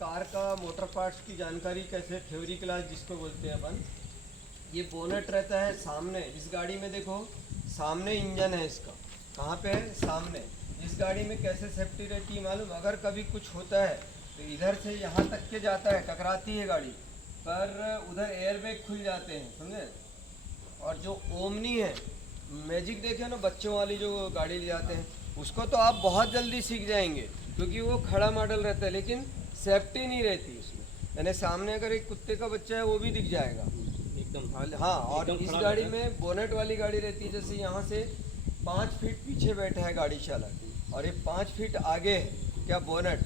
Car का motor parts की जानकारी कैसे, थ्योरी क्लास जिसको बोलते हैं अपन। ये बोनट रहता है सामने, इस गाड़ी में देखो सामने इंजन है इसका, कहाँ पे है, सामने। इस गाड़ी में कैसे सेफ्टी रहती है मालूम, अगर कभी कुछ होता है तो इधर से यहाँ तक के जाता है, टकराती है गाड़ी, पर उधर एयरबैग खुल जाते हैं, समझे। और जो ओमनी है, मैजिक देखे ना बच्चों वाली जो गाड़ी ले जाते हैं, उसको तो आप बहुत जल्दी सीख जाएंगे क्योंकि वो खड़ा मॉडल रहता है, लेकिन सेफ्टी नहीं रहती उसमें। यानी सामने अगर एक कुत्ते का बच्चा है वो भी दिख जाएगा एकदम। हाँ, और इस गाड़ी में बोनेट वाली गाड़ी रहती है, जैसे यहाँ से 5 फीट पीछे बैठा है गाड़ी चालक और ये 5 फीट आगे है क्या बोनेट,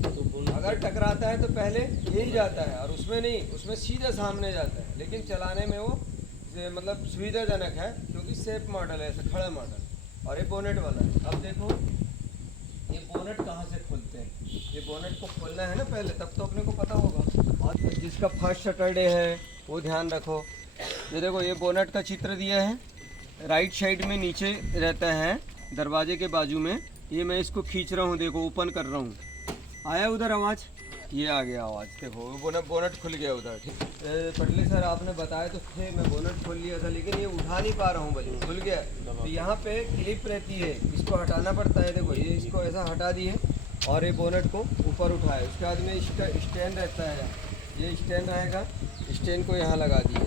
तो अगर टकराता है तो पहले यही जाता है और उसमें नहीं, उसमें सीधा सामने जाता है, लेकिन चलाने में वो मतलब सुविधाजनक है क्योंकि सेफ मॉडल है, ऐसा खड़ा मॉडल। और ये बोनेट वाला है। अब देखो ये बोनेट कहाँ से खोलते हैं, ये बोनेट को खोलना है ना पहले, तब तो अपने को पता होगा। और जिसका फर्स्ट सैटरडे है वो ध्यान रखो। ये देखो ये बोनेट का चित्र दिया है, राइट साइड में नीचे रहता है दरवाजे के बाजू में। ये मैं इसको खींच रहा हूँ, देखो ओपन कर रहा हूँ, आया उधर आवाज़, ये आ गया आवाज़, देखो बोनट खुल गया उधर। ठीक पटले सर आपने बताया तो थे, मैं बोनट खोल लिया था लेकिन ये उठा नहीं पा रहा हूँ, बल्कि खुल गया। तो यहाँ पे क्लिप रहती है, इसको हटाना पड़ता है, देखो ये इसको ऐसा हटा दिए और ये बोनट को ऊपर उठाए। उसके बाद में इसका स्टैंड रहता है, ये स्टैंड रहेगा, स्टैंड को यहाँ लगा दिए,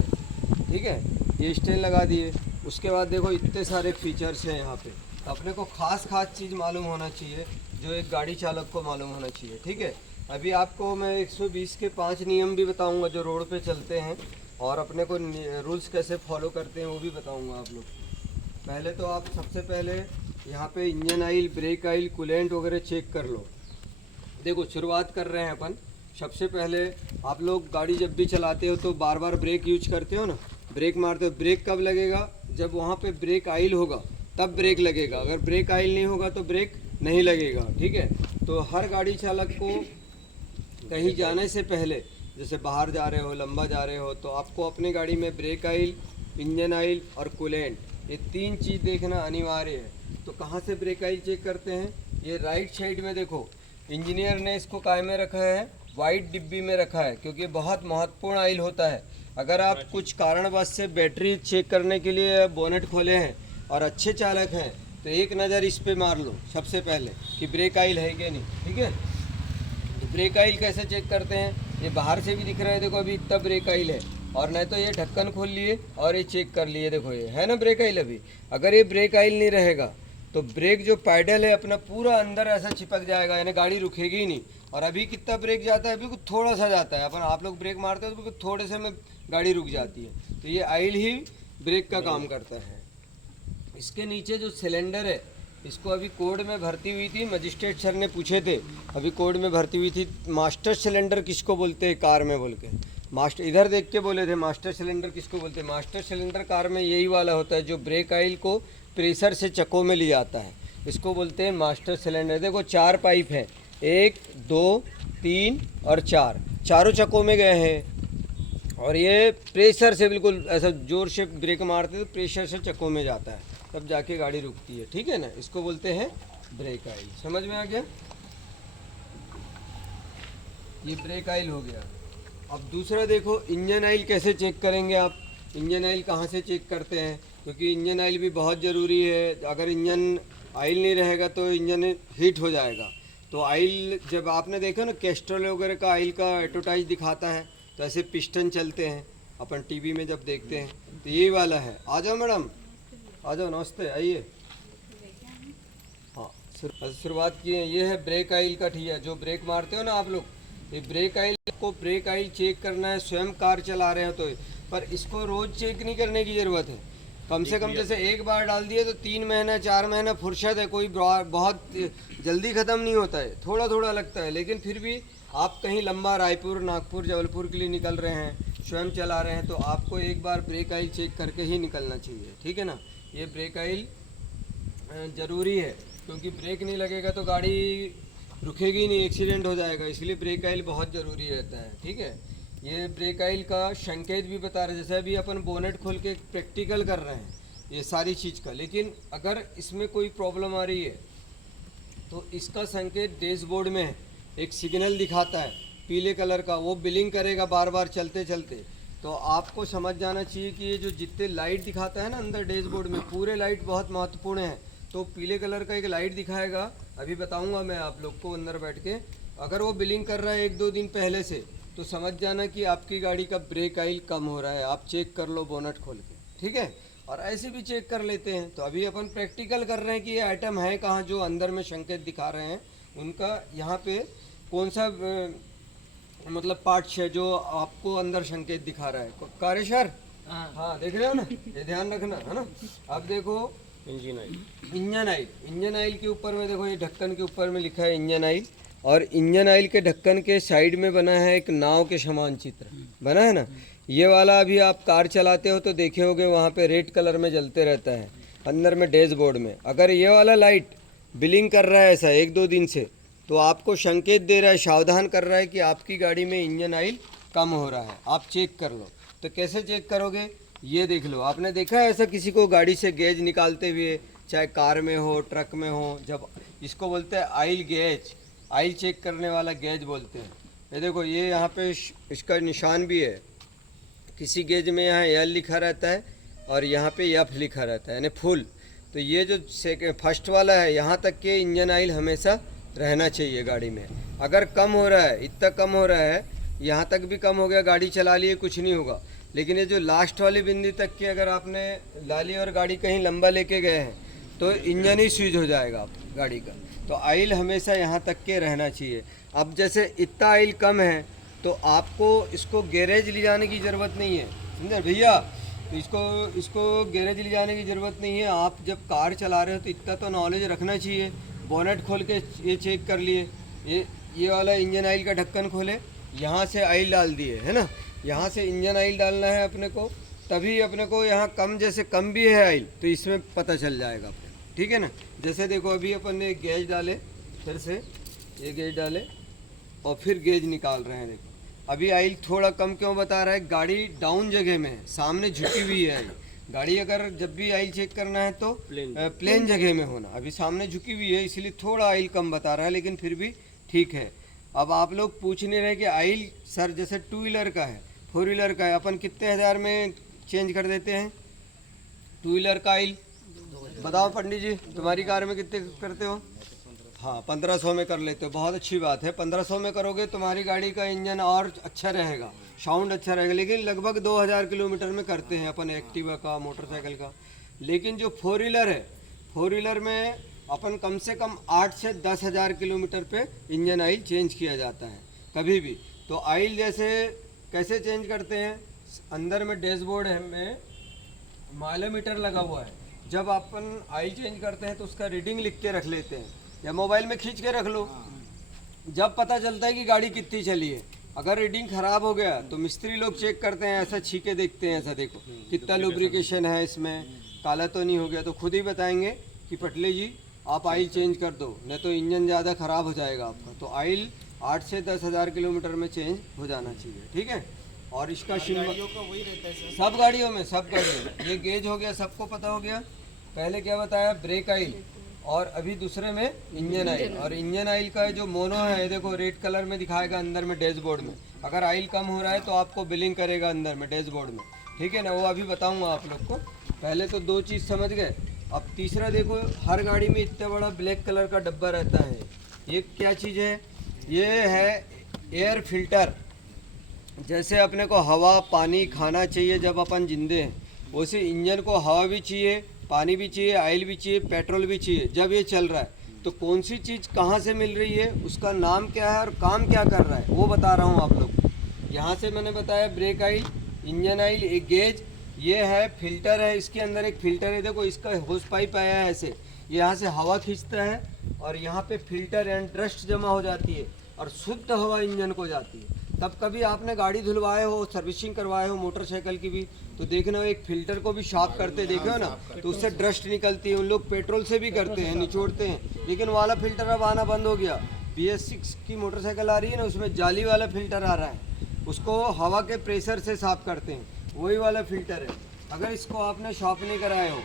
ठीक है, ये स्टैंड लगा दिए। उसके बाद देखो इतने सारे फीचर्स हैं यहाँ पे, अपने को खास चीज़ मालूम होना चाहिए जो एक गाड़ी चालक को मालूम होना चाहिए, ठीक है। अभी आपको मैं 120 के 5 नियम भी बताऊंगा जो रोड पे चलते हैं, और अपने को रूल्स कैसे फॉलो करते हैं वो भी बताऊंगा आप लोग। पहले तो आप सबसे पहले यहाँ पे engine oil, brake oil, coolant वगैरह चेक कर लो। देखो शुरुआत कर रहे हैं अपन। सबसे पहले आप लोग गाड़ी जब भी चलाते हो तो बार बार ब्रेक यूज करते हो ना, ब्रेक मारते हो, ब्रेक कब लगेगा, जब वहाँ पे ब्रेक ऑयल होगा तब ब्रेक लगेगा, अगर ब्रेक ऑयल नहीं होगा तो ब्रेक नहीं लगेगा, ठीक है। तो हर गाड़ी चालक को कहीं जाने से पहले, जैसे बाहर जा रहे हो, लंबा जा रहे हो, तो आपको अपने गाड़ी में ब्रेक ऑयल, इंजन ऑयल और कूलेंट, ये 3 चीज़ देखना अनिवार्य है। तो कहाँ से ब्रेक ऑयल चेक करते हैं, ये राइट साइड में देखो, इंजीनियर ने इसको काय में रखा है, वाइट डिब्बी में रखा है, क्योंकि बहुत महत्वपूर्ण ऑयल होता है। अगर आप कुछ कारणवश से बैटरी चेक करने के लिए बोनेट खोले हैं और अच्छे चालक हैं तो एक नज़र इस पे मार लो सबसे पहले कि ब्रेक ऑयल है कि नहीं, ठीक है। तो ब्रेक ऑयल कैसे चेक करते हैं, ये बाहर से भी दिख रहा है, देखो अभी इतना ब्रेक ऑयल है, और नहीं तो ये ढक्कन खोल लिए और ये चेक कर लिए, देखो ये है ना ब्रेक ऑयल। अभी अगर ये ब्रेक ऑयल नहीं रहेगा तो ब्रेक जो पैडल है अपना पूरा अंदर ऐसा चिपक जाएगा, यानी गाड़ी रुकेगी ही नहीं। और अभी कितना ब्रेक जाता है, बिल्कुल थोड़ा सा जाता है, अपन आप लोग ब्रेक मारते हो तो बिल्कुल थोड़े से में गाड़ी रुक जाती है। तो ये ऑयल ही ब्रेक का काम करता है। इसके नीचे जो सिलेंडर है, इसको अभी कोड में भर्ती हुई थी, मजिस्ट्रेट सर ने पूछे थे, अभी कोड में भर्ती हुई थी, मास्टर सिलेंडर किसको बोलते हैं कार में बोल के। मास्टर इधर देख के बोले थे, मास्टर सिलेंडर किसको बोलते हैं। मास्टर सिलेंडर कार में यही वाला होता है जो ब्रेक ऑयल को प्रेशर से चक्कों में ले आता है, इसको बोलते हैं मास्टर सिलेंडर। देखो 4 पाइप है, 1 2 3 और 4, चारों चक्कों में गए हैं, और ये प्रेशर से बिल्कुल ऐसा जोर से ब्रेक मारते तो प्रेशर से चक्कों में जाता है, तब जाके गाड़ी रुकती है, ठीक है ना। इसको बोलते हैं ब्रेक ऑयल। समझ में आ गया, ये ब्रेक ऑयल हो गया। अब दूसरा देखो, इंजन ऑयल कैसे चेक करेंगे आप। इंजन ऑयल कहाँ से चेक करते हैं, क्योंकि इंजन ऑयल भी बहुत ज़रूरी है। अगर इंजन ऑयल नहीं रहेगा तो इंजन हीट हो जाएगा। तो ऑयल जब आपने देखा ना कैस्ट्रोल वगैरह का ऑयल का एडवर्टाइज दिखाता है, तो ऐसे पिस्टन चलते हैं अपन टीवी में जब देखते हैं, तो यही वाला है। आ जाओ मैडम, आ जाओ, नमस्ते, आइए। हाँ, शुरुआत किए। ये है ब्रेक ऑयल का, ठीक है, जो ब्रेक मारते हो ना आप लोग, ये ब्रेक ऑयल को ब्रेक ऑयल चेक करना है, स्वयं कार चला रहे हो तो। पर इसको रोज़ चेक नहीं करने की ज़रूरत है, कम से कम जैसे एक बार डाल दिए तो 3 महीना 4 महीना फुर्सत है, कोई बहुत जल्दी ख़त्म नहीं होता है, थोड़ा थोड़ा लगता है। लेकिन फिर भी आप कहीं लंबा रायपुर, नागपुर, जबलपुर के लिए निकल रहे हैं, स्वयं चला रहे हैं, तो आपको एक बार ब्रेक ऑयल चेक करके ही निकलना चाहिए, ठीक है ना। ये ब्रेक ऑयल ज़रूरी है, क्योंकि ब्रेक नहीं लगेगा तो गाड़ी रुकेगी नहीं, एक्सीडेंट हो जाएगा, इसलिए ब्रेक ऑयल बहुत ज़रूरी रहता है, ठीक है। ये ब्रेक ऑयल का संकेत भी बता रहे हैं, जैसे अभी अपन बोनेट खोल के प्रैक्टिकल कर रहे हैं ये सारी चीज़ का। लेकिन अगर इसमें कोई प्रॉब्लम आ रही है तो इसका संकेत डैशबोर्ड में है, एक सिग्नल दिखाता है, पीले कलर का, वो बिलिंग करेगा बार बार चलते चलते। तो आपको समझ जाना चाहिए कि ये जो जितने लाइट दिखाता है ना अंदर डैशबोर्ड में, पूरे लाइट बहुत महत्वपूर्ण है। तो पीले कलर का एक लाइट दिखाएगा, अभी बताऊंगा मैं आप लोग को अंदर बैठ के। अगर वो बिलिंग कर रहा है 1-2 दिन पहले से, तो समझ जाना कि आपकी गाड़ी का ब्रेक ऑयल कम हो रहा है। आप चेक कर लो बोनट खोल के, ठीक है। और ऐसे भी चेक कर लेते हैं। तो अभी अपन प्रैक्टिकल कर रहे हैं कि ये आइटम है कहाँ जो अंदर में संकेत दिखा रहे हैं, उनका यहाँ पे कौन सा मतलब पार्ट्स है जो आपको अंदर संकेत दिखा रहा है। कार्य सर, हाँ देख रहे हो ना, ये ध्यान रखना है ना। अब देखो इंजन ऑयल, इंजन ऑयल के ऊपर में देखो, ये ढक्कन के ऊपर में लिखा है इंजन ऑयल, और इंजन ऑयल के ढक्कन के साइड में बना है एक नाव के समान चित्र बना है ना। ये वाला अभी आप कार चलाते हो तो देखे होगे वहाँ पे रेड कलर में जलते रहता है अंदर में डैशबोर्ड में। अगर ये वाला लाइट बिलिंग कर रहा है ऐसा 1-2 दिन से, तो आपको संकेत दे रहा है, सावधान कर रहा है कि आपकी गाड़ी में इंजन ऑयल कम हो रहा है। आप चेक कर लो। तो कैसे चेक करोगे, ये देख लो। आपने देखा है ऐसा किसी को गाड़ी से गेज निकालते हुए, चाहे कार में हो ट्रक में हो, जब इसको बोलते हैं ऑयल गेज, ऑयल चेक करने वाला गेज बोलते हैं। ये देखो, ये यहाँ पे इसका निशान भी है। किसी गेज में यहाँ एल लिखा रहता है और यहाँ पे एफ लिखा रहता है, यानी फुल। तो ये जो फर्स्ट वाला है, यहाँ तक के इंजन ऑयल हमेशा रहना चाहिए गाड़ी में। अगर कम हो रहा है, इतना कम हो रहा है, यहाँ तक भी कम हो गया, गाड़ी चला लिए कुछ नहीं होगा। लेकिन ये जो लास्ट वाली बिंदी तक की अगर आपने ला ली और गाड़ी कहीं लंबा लेके गए हैं, तो इंजन ही स्विच हो जाएगा आप गाड़ी का। तो ऑयल हमेशा यहाँ तक के रहना चाहिए। अब जैसे इतना ऑयल कम है तो आपको इसको गैरेज ले जाने की ज़रूरत नहीं है, समझे भैया। तो इसको गैरेज ले जाने की ज़रूरत नहीं है। आप जब कार चला रहे हो तो इतना तो नॉलेज रखना चाहिए। बोनेट खोल के ये चेक कर लिए, ये वाला इंजन ऑयल का ढक्कन खोले, यहाँ से ऑयल डाल दिए है ना, यहाँ से इंजन ऑयल डालना है अपने को। तभी अपने को यहाँ कम, जैसे कम भी है ऑयल तो इसमें पता चल जाएगा अपने, ठीक है ना। जैसे देखो अभी अपन ने गेज डाले, फिर से ये गेज डाले और फिर गेज निकाल रहे हैं। देखो अभी ऑयल थोड़ा कम क्यों बता रहा है, गाड़ी डाउन जगह में है, सामने झुकी हुई है गाड़ी। अगर जब भी ऑयल चेक करना है तो प्लेन जगह में होना। अभी सामने झुकी हुई है इसलिए थोड़ा ऑयल कम बता रहा है, लेकिन फिर भी ठीक है। अब आप लोग पूछ नहीं रहे कि ऑयल सर जैसे 2 व्हीलर का है, 4 व्हीलर का है, अपन कितने हज़ार में चेंज कर देते हैं 2 व्हीलर का ऑयल? बताओ पंडित जी, तुम्हारी कार में कितने करते हो? हाँ 1500 में कर लेते हो, बहुत अच्छी बात है। 1500 में करोगे तुम्हारी गाड़ी का इंजन और अच्छा रहेगा, साउंड अच्छा रहेगा। लेकिन लगभग 2000 किलोमीटर में करते हैं अपन एक्टिवा का, मोटरसाइकिल का। लेकिन जो 4 व्हीलर है, 4 व्हीलर में अपन कम से कम 8 से 10 हज़ार किलोमीटर पे इंजन ऑयल चेंज किया जाता है कभी भी। तो ऑयल जैसे कैसे चेंज करते हैं, अंदर में डैशबोर्ड है में माइलोमीटर लगा हुआ है। जब अपन ऑयल चेंज करते हैं तो उसका रीडिंग लिख के रख लेते हैं, या मोबाइल में खींच के रख लो। जब पता चलता है कि गाड़ी कितनी चली है, अगर रीडिंग ख़राब हो गया तो मिस्त्री लोग चेक करते हैं, ऐसा छीके देखते हैं, ऐसा देखो कितना लुब्रिकेशन है इसमें, काला तो नहीं हो गया। तो खुद ही बताएंगे कि पटले जी आप ऑयल चेंज कर दो, नहीं तो इंजन ज़्यादा ख़राब हो जाएगा आपका। तो ऑयल 8 से 10 हज़ार किलोमीटर में चेंज हो जाना चाहिए, ठीक है। और इसका गाड़ियों का वही रहता है सर? सब गाड़ियों में, सब गाड़ियों में। ये गेज हो गया, सबको पता हो गया। पहले क्या बताया, ब्रेक ऑयल, और अभी दूसरे में इंजन ऑयल। और इंजन ऑयल का जो मोनो है, देखो रेड कलर में दिखाएगा अंदर में डैशबोर्ड में। अगर ऑयल कम हो रहा है तो आपको बिलिंग करेगा अंदर में डैशबोर्ड में, ठीक है ना। वो अभी बताऊंगा आप लोग को। पहले तो 2 चीज़ समझ गए। अब तीसरा देखो, हर गाड़ी में इतना बड़ा ब्लैक कलर का डब्बा रहता है। ये क्या चीज़ है, ये है एयर फिल्टर। जैसे अपने को हवा पानी खाना चाहिए जब अपन जिंदे हैं, वैसे इंजन को हवा भी चाहिए, पानी भी चाहिए, ऑयल भी चाहिए, पेट्रोल भी चाहिए जब ये चल रहा है। तो कौन सी चीज़ कहाँ से मिल रही है, उसका नाम क्या है और काम क्या कर रहा है, वो बता रहा हूँ आप लोग को। यहाँ से मैंने बताया ब्रेक ऑयल, इंजन ऑयल, एक गेज, ये है फिल्टर है। इसके अंदर एक फिल्टर है, देखो इसका होस पाइप आया है ऐसे, ये यहाँ से हवा खींचता है और यहाँ पे फिल्टर एंड डस्ट जमा हो जाती है और शुद्ध हवा इंजन को जाती है। तब कभी आपने गाड़ी धुलवाए हो, सर्विसिंग करवाए हो मोटरसाइकिल की भी, तो देखना एक फिल्टर को भी साफ करते देखे हो ना, तो उससे डस्ट निकलती है। उन लोग पेट्रोल से भी करते हैं, निचोड़ते हैं, लेकिन वाला फिल्टर अब आना बंद हो गया। BS6 की मोटरसाइकिल आ रही है ना, उसमें जाली वाला फिल्टर आ रहा है, उसको हवा के प्रेशर से साफ करते हैं, वही वाला फिल्टर है। अगर इसको आपने साफ नहीं कराए हो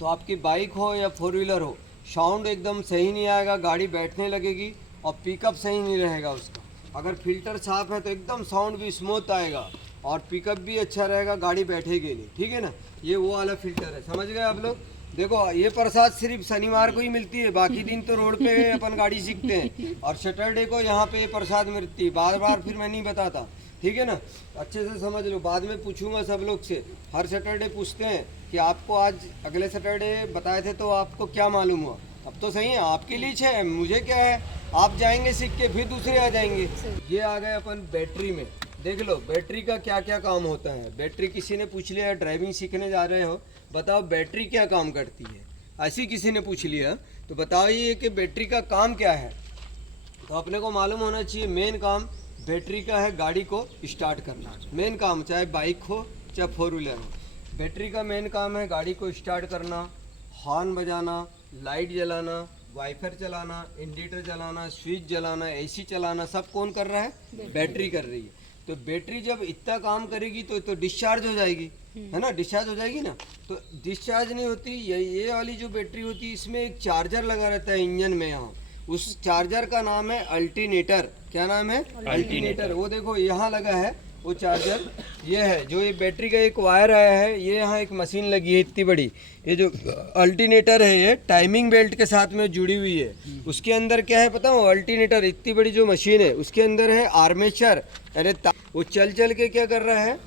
तो आपकी बाइक हो या 4 व्हीलर हो, साउंड एकदम सही नहीं आएगा, गाड़ी बैठने लगेगी और पिकअप सही नहीं रहेगा उसका। अगर फिल्टर साफ है तो एकदम साउंड भी स्मूथ आएगा और पिकअप भी अच्छा रहेगा, गाड़ी बैठेगी नहीं, ठीक है ना। ये वो वाला फिल्टर है, समझ गए आप लोग। देखो ये प्रसाद सिर्फ शनिवार को ही मिलती है, बाकी दिन तो रोड पे अपन गाड़ी सीखते हैं, और सैटरडे को यहाँ पे ये प्रसाद मिलती है। बार बार फिर मैं नहीं बताता, ठीक है ना, अच्छे से समझ लो। बाद में पूछूंगा सब लोग से, हर सैटरडे पूछते हैं कि आपको आज अगले सैटरडे बताए थे तो आपको क्या मालूम हुआ। अब तो सही है, आपके लिए है, मुझे क्या है, आप जाएंगे सीख के फिर दूसरे आ जाएंगे। ये आ गए अपन बैटरी में। देख लो बैटरी का क्या क्या काम होता है। बैटरी किसी ने पूछ लिया, ड्राइविंग सीखने जा रहे हो, बताओ बैटरी क्या काम करती है, ऐसी किसी ने पूछ लिया तो बताओ ये कि बैटरी का काम क्या है। तो अपने को मालूम होना चाहिए मेन काम बैटरी का है गाड़ी को स्टार्ट करना। मेन काम, चाहे बाइक हो चाहे फोर व्हीलर हो, बैटरी का मेन काम है गाड़ी को स्टार्ट करना, हॉर्न बजाना, लाइट जलाना, वाइपर चलाना, इंडिकेटर जलाना, स्विच जलाना, एसी चलाना, सब कौन कर रहा है, बैटरी कर रही है। तो बैटरी जब इतना काम करेगी तो डिस्चार्ज हो जाएगी, है ना, डिस्चार्ज हो जाएगी ना। तो डिस्चार्ज नहीं होती, ये वाली जो बैटरी होती है इसमें एक चार्जर लगा रहता है इंजन में, यहाँ उस चार्जर का नाम है अल्टरनेटर। क्या नाम है, अल्टरनेटर। वो देखो यहाँ लगा है वो चार्जर, ये है जो ये बैटरी का एक वायर आया है, ये यहाँ एक मशीन लगी है इतनी बड़ी, ये जो अल्टरनेटर है ये टाइमिंग बेल्ट के साथ में जुड़ी हुई है। उसके अंदर क्या है पता हो, अल्टरनेटर इतनी बड़ी जो मशीन है उसके अंदर है आर्मेचर, अरे वो चल चल के क्या कर रहा है,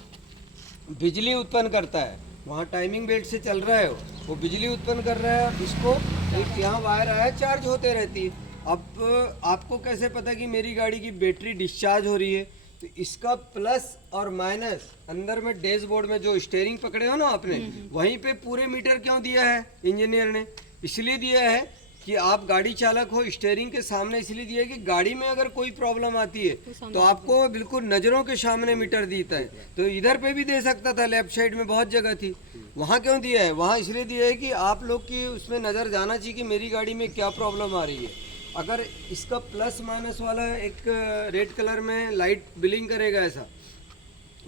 बिजली उत्पन्न करता है। वहाँ टाइमिंग बेल्ट से चल रहा है वो बिजली उत्पन्न कर रहा है, इसको एक यहाँ वायर आया चार्ज होते रहती है। अब आपको कैसे पता कि मेरी गाड़ी की बैटरी डिस्चार्ज हो रही है, तो इसका प्लस और माइनस अंदर में डैशबोर्ड में जो स्टीयरिंग पकड़े हो ना आपने, वहीं पे पूरे मीटर क्यों दिया है इंजीनियर ने, इसलिए दिया है कि आप गाड़ी चालक हो, स्टीयरिंग के सामने इसलिए दिया है कि गाड़ी में अगर कोई प्रॉब्लम आती है तो आपको बिल्कुल नज़रों के सामने मीटर देता है। तो इधर पे भी दे सकता था, लेफ्ट साइड में बहुत जगह थी, वहाँ क्यों दिया है, वहाँ इसलिए दिया है कि आप लोग की उसमें नज़र जाना चाहिए कि मेरी गाड़ी में क्या प्रॉब्लम आ रही है। अगर इसका प्लस माइनस वाला एक रेड कलर में लाइट ब्लिंक करेगा ऐसा,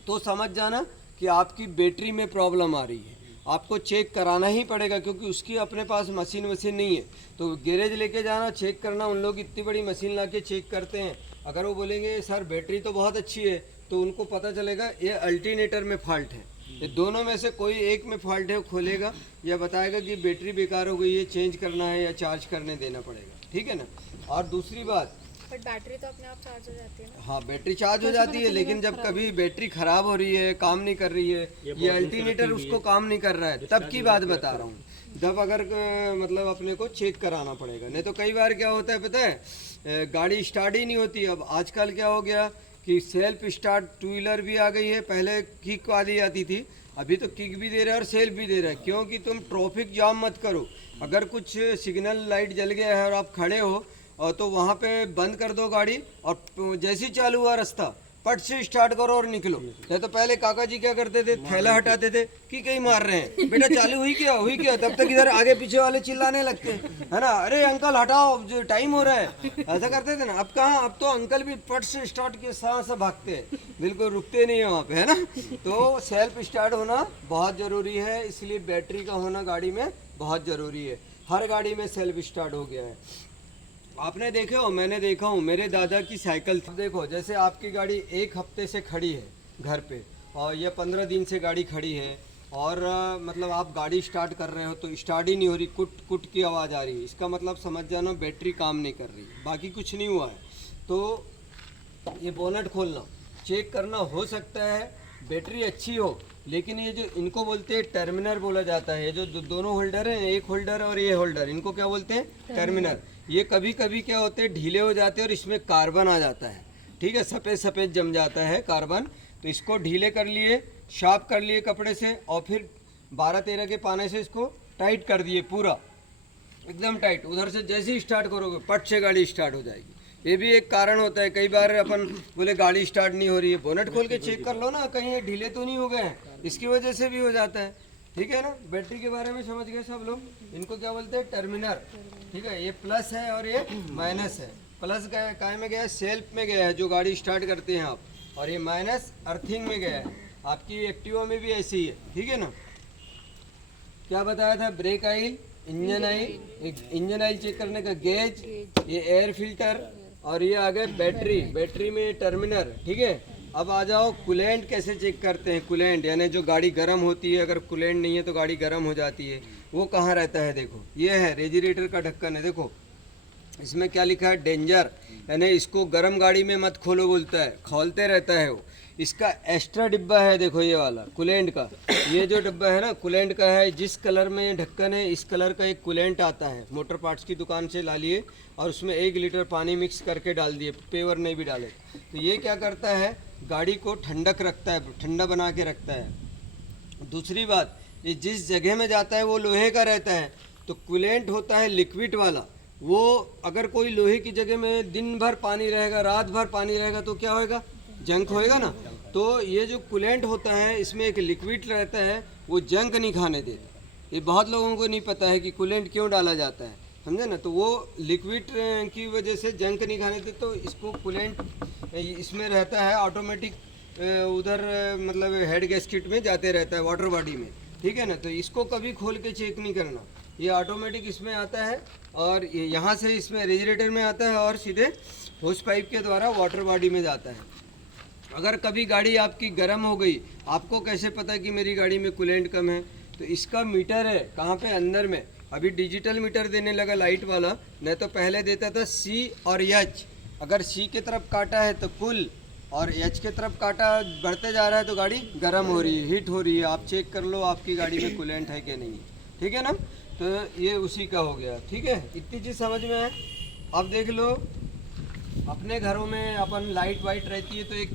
तो समझ जाना कि आपकी बैटरी में प्रॉब्लम आ रही है, आपको चेक कराना ही पड़ेगा, क्योंकि उसकी अपने पास मशीन नहीं है। तो गैरेज लेके जाना, चेक करना, उन लोग इतनी बड़ी मशीन ला के चेक करते हैं। अगर वो बोलेंगे सर बैटरी तो बहुत अच्छी है, तो उनको पता चलेगा ये अल्टरनेटर में फॉल्ट है, ये दोनों में से कोई एक में फॉल्ट है, वो खोलेगा या बताएगा कि बैटरी बेकार हो गई है, चेंज करना है या चार्ज करने देना पड़ेगा, ठीक है ना। और दूसरी बात, बट बैटरी तो अपने आप चार्ज हो जाती है ना। हाँ बैटरी चार्ज हो जाती है, लेकिन जब कभी बैटरी खराब हो रही है, काम नहीं कर रही है, ये अल्टरनेटर उसको काम नहीं कर रहा है, तब की बात बता रहा हूँ। जब अगर मतलब अपने को चेक कराना पड़ेगा, नहीं तो कई बार क्या होता है पता है, गाड़ी स्टार्ट ही नहीं होती। अब आजकल क्या हो गया कि सेल्फ स्टार्ट टू व्हीलर भी आ गई है, पहले किक वाली आती थी, अभी तो किक भी दे रहा है और सेल्फ भी दे रहा है। क्योंकि तुम ट्रैफिक जाम मत करो, अगर कुछ सिग्नल लाइट जल गया है और आप खड़े हो और तो वहाँ पे बंद कर दो गाड़ी, और जैसे ही चालू हुआ रास्ता पट से स्टार्ट करो और निकलो। नहीं तो पहले काका जी क्या करते थे, थैला हटाते थे कि कहीं मार रहे हैं, बेटा चालू हुई क्या, तब तक इधर आगे पीछे वाले चिल्लाने लगते है ना, अरे अंकल हटाओ जो टाइम हो रहा है, ऐसा करते थे ना। अब कहाँ, अब तो अंकल भी पट से स्टार्ट के साथ से भागते हैं, बिल्कुल रुकते नहीं है वहाँ पे, है ना। तो सेल्फ स्टार्ट होना बहुत ज़रूरी है, इसलिए बैटरी का होना गाड़ी में बहुत ज़रूरी है। हर गाड़ी में सेल्फ स्टार्ट हो गया है। आपने देखे हो, मैंने देखा हूँ, मेरे दादा की साइकिल थी। देखो जैसे आपकी गाड़ी एक हफ्ते से खड़ी है घर पे, और ये 15 दिन से गाड़ी खड़ी है, और मतलब आप गाड़ी स्टार्ट कर रहे हो तो स्टार्ट ही नहीं हो रही, कुट कुट की आवाज़ आ रही है, इसका मतलब समझ जाना बैटरी काम नहीं कर रही है, बाकी कुछ नहीं हुआ है। तो ये बोनट खोलना, चेक करना, हो सकता है बैटरी अच्छी हो, लेकिन ये जो इनको बोलते हैं टर्मिनल बोला जाता है, ये जो दोनों होल्डर हैं, एक होल्डर और ये होल्डर, इनको क्या बोलते हैं, टर्मिनल। ये कभी कभी क्या होते हैं, ढीले हो जाते हैं और इसमें कार्बन आ जाता है, ठीक है, सफ़ेद सफ़ेद जम जाता है कार्बन। तो इसको ढीले कर लिए, शार्प कर लिए कपड़े से, और फिर 12-13 के पाने से इसको टाइट कर दिए, पूरा एकदम टाइट। उधर से जैसे ही स्टार्ट करोगे पट से गाड़ी स्टार्ट हो जाएगी। ये भी एक कारण होता है, कई बार अपन बोले गाड़ी स्टार्ट नहीं हो रही है, बोनट खोल के चेक कर लो ना, कहीं ये ढीले तो नहीं हो गए हैं, इसकी वजह से भी हो जाता है, ठीक है ना। बैटरी के बारे में समझ गए सब लोग, इनको क्या बोलते हैं, टर्मिनल, ठीक है। ये प्लस है और ये माइनस है। प्लस काय में गया है, सेल्फ में गया है जो गाड़ी स्टार्ट करते हैं आप, और ये माइनस अर्थिंग में गया है। आपकी एक्टिवा में भी ऐसे ही है, ठीक है ना। क्या बताया था, brake oil, engine oil, engine oil check करने का गेज, ये एयर फिल्टर, और ये आ गए बैटरी, बैटरी में टर्मिनल, ठीक है। अब आ जाओ कूलेंट कैसे चेक करते हैं। कूलेंट यानी जो गाड़ी गर्म होती है, अगर कूलेंट नहीं है तो गाड़ी गर्म हो जाती है, वो कहाँ रहता है। देखो ये है रेजिस्ट्रेटर का ढक्कन है, देखो इसमें क्या लिखा है, डेंजर, यानी इसको गर्म गाड़ी में मत खोलो बोलता है, खोलते रहता है वो। इसका एक्स्ट्रा डिब्बा है, देखो ये वाला कूलेंट का, ये जो डिब्बा है ना कूलेंट का है, जिस कलर में ढक्कन है इस कलर का एक कूलेंट आता है, मोटर पार्ट्स की दुकान से ला लिए और उसमें 1 लीटर पानी मिक्स करके डाल दिए, पेवर नहीं भी डाले। तो ये क्या करता है, गाड़ी को ठंडक रखता है, ठंडा बना के रखता है। दूसरी बात, ये जिस जगह में जाता है वो लोहे का रहता है, तो कूलेंट होता है लिक्विड वाला, वो अगर कोई लोहे की जगह में दिन भर पानी रहेगा, रात भर पानी रहेगा तो क्या होएगा, जंक होएगा ना। तो ये जो कूलेंट होता है इसमें एक लिक्विड रहता है, वो जंक नहीं खाने देता। ये बहुत लोगों को नहीं पता है कि कूलेंट क्यों डाला जाता है, समझे ना। तो वो लिक्विड की वजह से जंक नहीं खाने देते, तो इसको कूलेंट इसमें रहता है ऑटोमेटिक, उधर मतलब हेड गैस्केट में जाते रहता है वाटर बॉडी में, ठीक है ना। तो इसको कभी खोल के चेक नहीं करना, ये ऑटोमेटिक इसमें आता है और यहाँ से इसमें रेजिस्ट्रेटर में आता है और सीधे होस पाइप के द्वारा वाटर बॉडी में जाता है। अगर कभी गाड़ी आपकी गर्म हो गई, आपको कैसे पता कि मेरी गाड़ी में कूलेंट कम है, तो इसका मीटर है कहाँ पे, अंदर में। अभी डिजिटल मीटर देने लगा लाइट वाला, नहीं तो पहले देता था सी और एच। अगर सी के तरफ काटा है तो कुल, और एच के तरफ काटा बढ़ते जा रहा है तो गाड़ी गर्म हो रही है, हीट हो रही है। आप चेक कर लो आपकी गाड़ी में कूलेंट है कि नहीं, ठीक है ना। तो ये उसी का हो गया, ठीक है। इतनी चीज़ समझ में है। अब देख लो, अपने घरों में अपन लाइट वाइट रहती है तो एक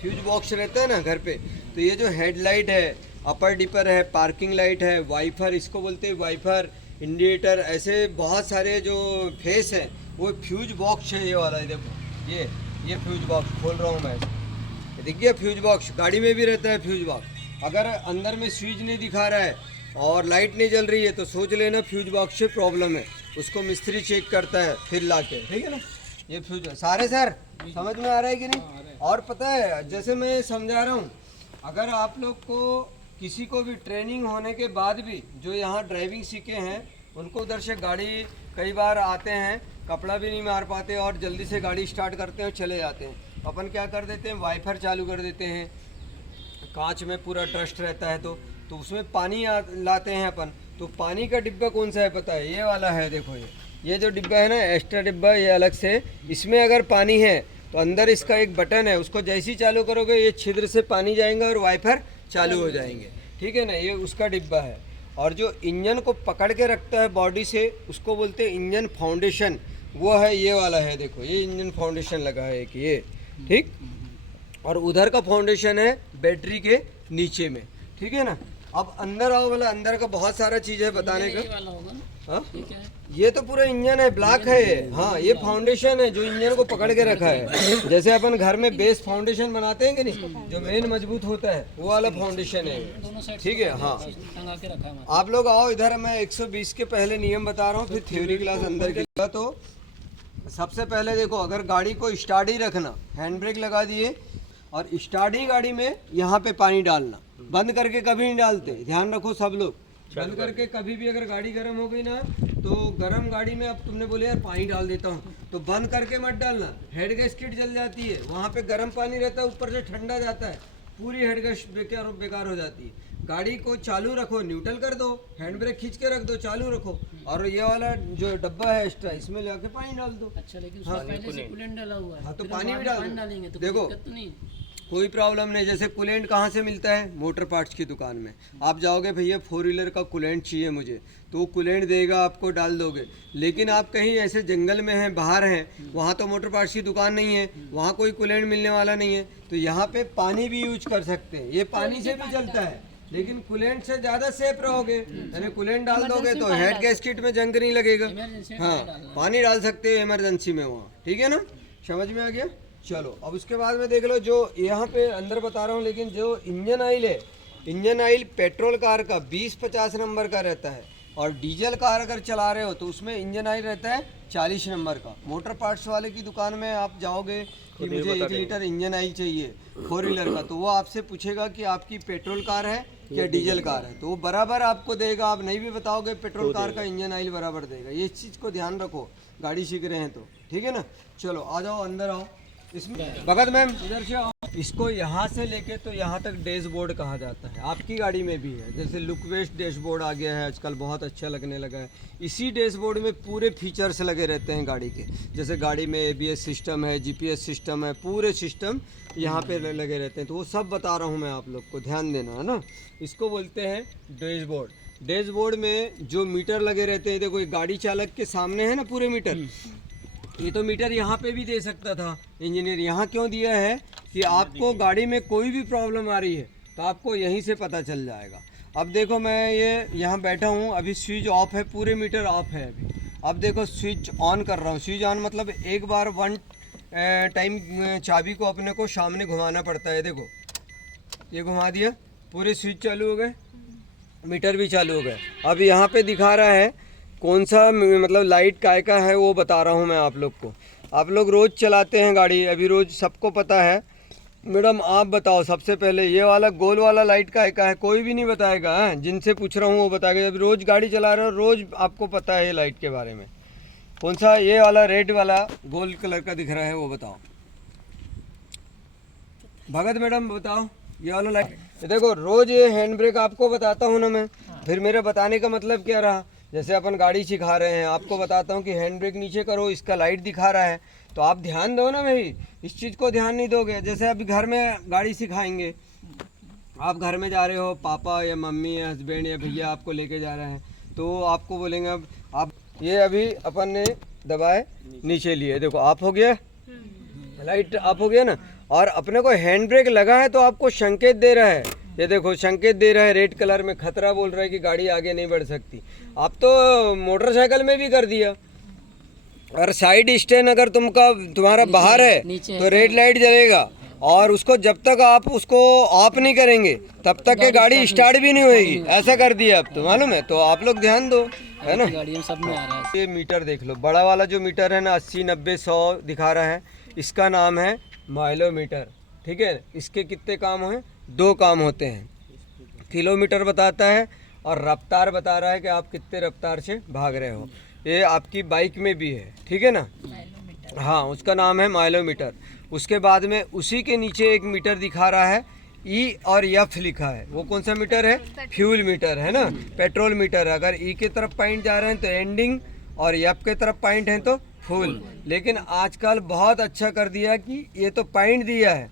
फ्यूज बॉक्स रहता है ना घर पे, तो ये जो हेडलाइट है, अपर डिपर है, पार्किंग लाइट है, वाइफर इसको बोलते हैं, वाइफर, इंडिकेटर, ऐसे बहुत सारे जो फेस है वो फ्यूज बॉक्स है। ये वाला है, देखो ये फ्यूज बॉक्स खोल रहा हूँ मैं, देखिए फ्यूज बॉक्स गाड़ी में भी रहता है। फ्यूज बॉक्स अगर अंदर में स्विच नहीं दिखा रहा है और लाइट नहीं जल रही है तो सोच लेना फ्यूज बॉक्स से प्रॉब्लम है, उसको मिस्त्री चेक करता है फिर ला के, ठीक है ना। ये फ्यूज सारे सर समझ में आ रहा है कि नहीं। और पता है जैसे मैं समझा रहा हूँ, अगर आप लोग को किसी को भी ट्रेनिंग होने के बाद भी जो यहाँ ड्राइविंग सीखे हैं, उनको उधर से गाड़ी कई बार आते हैं, कपड़ा भी नहीं मार पाते और जल्दी से गाड़ी स्टार्ट करते हैं और चले जाते हैं। अपन क्या कर देते हैं, वाइफर चालू कर देते हैं, कांच में पूरा ट्रस्ट रहता है तो उसमें पानी लाते हैं अपन। तो पानी का डिब्बा कौन सा है पता है, ये वाला है, देखो ये जो डिब्बा है ना, एक्स्ट्रा डिब्बा, ये अलग से। इसमें अगर पानी है तो अंदर इसका एक बटन है, उसको जैसे ही चालू करोगे ये छिद्र से पानी जाएगा और वाइफर चालू हो जाएंगे, ठीक है ना। ये उसका डिब्बा है। और जो इंजन को पकड़ के रखता है बॉडी से, उसको बोलते हैं इंजन फाउंडेशन, वो है ये वाला है, देखो ये इंजन फाउंडेशन लगा है एक, ये ठीक। और उधर का फाउंडेशन है बैटरी के नीचे में, ठीक है ना। अब अंदर आओ, वाला अंदर का बहुत सारा चीज़ है बताने का। हाँ ये तो पूरा इंजन है, ब्लॉक है ये। हाँ ये फाउंडेशन है जो इंजन को पकड़ के रखा है। जैसे अपन घर में बेस फाउंडेशन बनाते हैं कि नहीं, जो मेन मजबूत होता है वो वाला फाउंडेशन है, ठीक है। हाँ आप लोग आओ इधर, मैं 120 के पहले नियम बता रहा हूँ, फिर थ्योरी क्लास अंदर की। तो सबसे पहले देखो, अगर गाड़ी को स्टार्ट ही रखना, हैंड ब्रेक लगा दिए और स्टार्ट ही गाड़ी में यहाँ पे पानी डालना, बंद करके कभी नहीं डालते, ध्यान रखो सब लोग। बंद करके कभी भी अगर गाड़ी गर्म हो गई ना, तो गर्म गाड़ी में अब तुमने बोले यार पानी डाल देता हूँ, तो बंद करके मत डालना, हेड गैस्केट जल जाती है, वहाँ पे गर्म पानी रहता है, ऊपर से ठंडा जाता है, पूरी हेड गैस्केट बेकार हो जाती है। गाड़ी को चालू रखो, न्यूट्रल कर दो, हैंड ब्रेक खींच के रख दो, चालू रखो, और ये वाला जो डब्बा है एक्स्ट्रा, इसमें जाके पानी डाल दो। अच्छा, लेकिन पहले से कूलेंट डाला हुआ है, हाँ तो पानी भी डालेंगे तो देखो कोई प्रॉब्लम नहीं। जैसे कूलेंट कहाँ से मिलता है, मोटर पार्ट्स की दुकान में। आप जाओगे भैया 4 व्हीलर का कूलेंट चाहिए मुझे, तो वो कूलेंट देगा आपको, डाल दोगे। लेकिन आप कहीं ऐसे जंगल में हैं, बाहर हैं, वहाँ तो मोटर पार्ट्स की दुकान नहीं है, वहाँ कोई कूलेंट मिलने वाला नहीं है, तो यहाँ पे पानी भी यूज कर सकते हैं। ये पानी से भी चलता है, लेकिन कूलेंट से ज़्यादा सेफ रहोगे। यानी कूलेंट डाल दोगे तो हेड गैस्केट में जंग नहीं लगेगा। हाँ पानी डाल सकते हो इमरजेंसी में वहाँ, ठीक है ना, समझ में आ गया। चलो अब उसके बाद में देख लो, जो यहाँ पे अंदर बता रहा हूँ, लेकिन जो इंजन ऑयल है, इंजन ऑयल पेट्रोल कार का 20-50 नंबर का रहता है, और डीजल कार अगर चला रहे हो तो उसमें इंजन ऑयल रहता है 40 नंबर का। मोटर पार्ट्स वाले की दुकान में आप जाओगे कि मुझे 1 लीटर इंजन ऑयल चाहिए 4 व्हीलर का, तो वो आपसे पूछेगा कि आपकी पेट्रोल कार है या डीजल कार है, तो वो बराबर आपको देगा। आप नहीं भी बताओगे पेट्रोल कार का इंजन ऑयल बराबर देगा। ये चीज़ को ध्यान रखो गाड़ी सीख रहे हैं तो, ठीक। ठीक है ना। चलो आ जाओ अंदर आओ। इसमें भगत मैम इधर से आओ। इसको यहाँ से लेके तो यहाँ तक डैशबोर्ड कहा जाता है, आपकी गाड़ी में भी है। जैसे लुक वेस्ट डैशबोर्ड आ गया है आजकल, बहुत अच्छा लगने लगा है। इसी डैशबोर्ड में पूरे फीचर्स लगे रहते हैं गाड़ी के। जैसे गाड़ी में ABS सिस्टम है, GPS सिस्टम है, पूरे सिस्टम यहाँ पे लगे रहते हैं। तो वो सब बता रहा हूँ मैं आप लोग को, ध्यान देना है ना। इसको बोलते हैं डैशबोर्ड। डैशबोर्ड में जो मीटर लगे रहते हैं, देखो गाड़ी चालक के सामने है ना पूरे मीटर। ये तो मीटर यहाँ पे भी दे सकता था इंजीनियर, यहाँ क्यों दिया है कि आपको गाड़ी में कोई भी प्रॉब्लम आ रही है तो आपको यहीं से पता चल जाएगा। अब देखो मैं ये यहाँ बैठा हूँ, अभी स्विच ऑफ है, पूरे मीटर ऑफ है अभी। अब देखो स्विच ऑन कर रहा हूँ। स्विच ऑन मतलब एक बार वन टाइम चाबी को अपने को सामने घुमाना पड़ता है। देखो ये घुमा दिया, पूरे स्विच चालू हो गए, मीटर भी चालू हो गए। अब यहाँ पे दिखा रहा है कौन सा मतलब लाइट काय का है, वो बता रहा हूँ मैं आप लोग को। आप लोग रोज़ चलाते हैं गाड़ी, अभी रोज़ सबको पता है। मैडम आप बताओ सबसे पहले, ये वाला गोल वाला लाइट काय का है? कोई भी नहीं बताएगा, हैं? जिनसे पूछ रहा हूँ वो बताएगा। जब रोज़ गाड़ी चला रहे हो, रोज़ आपको पता है ये लाइट के बारे में। कौन सा ये वाला रेड वाला गोल कलर का दिख रहा है वो बताओ। भगत मैडम बताओ ये वाला लाइट। ये देखो रोज़ ये हैंड ब्रेक आपको बताता हूँ ना मैं, फिर मेरे बताने का मतलब क्या रहा। जैसे अपन गाड़ी सिखा रहे हैं, आपको बताता हूँ कि हैंड ब्रेक नीचे करो, इसका लाइट दिखा रहा है, तो आप ध्यान दो ना भाई। इस चीज़ को ध्यान नहीं दोगे। जैसे अभी घर में गाड़ी सिखाएंगे, आप घर में जा रहे हो, पापा या मम्मी या हस्बैंड या भैया आपको लेके जा रहे हैं, तो आपको बोलेंगे अब आप ये अभी अपन ने दबाए नीचे लिए, देखो ऑफ हो गया, लाइट ऑफ हो गया ना। और अपने को हैंड ब्रेक लगा है तो आपको संकेत दे रहा है, ये देखो संकेत दे रहा है रेड कलर में, खतरा बोल रहा है कि गाड़ी आगे नहीं बढ़ सकती। आप तो मोटरसाइकिल में भी कर दिया। और साइड स्टैंड अगर तुम्हारा बाहर है तो रेड लाइट जलेगा, और उसको जब तक आप उसको ऑफ नहीं करेंगे तब तक ये गाड़ी स्टार्ट भी नहीं होएगी। ऐसा कर दिया अब तो, मालूम है। तो आप लोग ध्यान दो, है ना। गाड़ी में सब में आ रहा है। ये मीटर देख लो, बड़ा वाला जो मीटर है ना 80, 90, 100 दिखा रहा है, इसका नाम है माइलोमीटर। ठीक है, इसके कितने काम हैं? 2 काम होते हैं। किलोमीटर बताता है और रफ्तार बता रहा है कि आप कितने रफ्तार से भाग रहे हो। ये आपकी बाइक में भी है, ठीक है ना। हाँ, उसका नाम है माइलोमीटर। उसके बाद में उसी के नीचे एक मीटर दिखा रहा है, E और F लिखा है। वो कौन सा मीटर है? फ्यूल मीटर, है ना, पेट्रोल मीटर। अगर E के तरफ पॉइंट जा रहे हैं तो एंडिंग, और F के तरफ पॉइंट है तो फुल। लेकिन आजकल बहुत अच्छा कर दिया कि ये तो पॉइंट दिया है,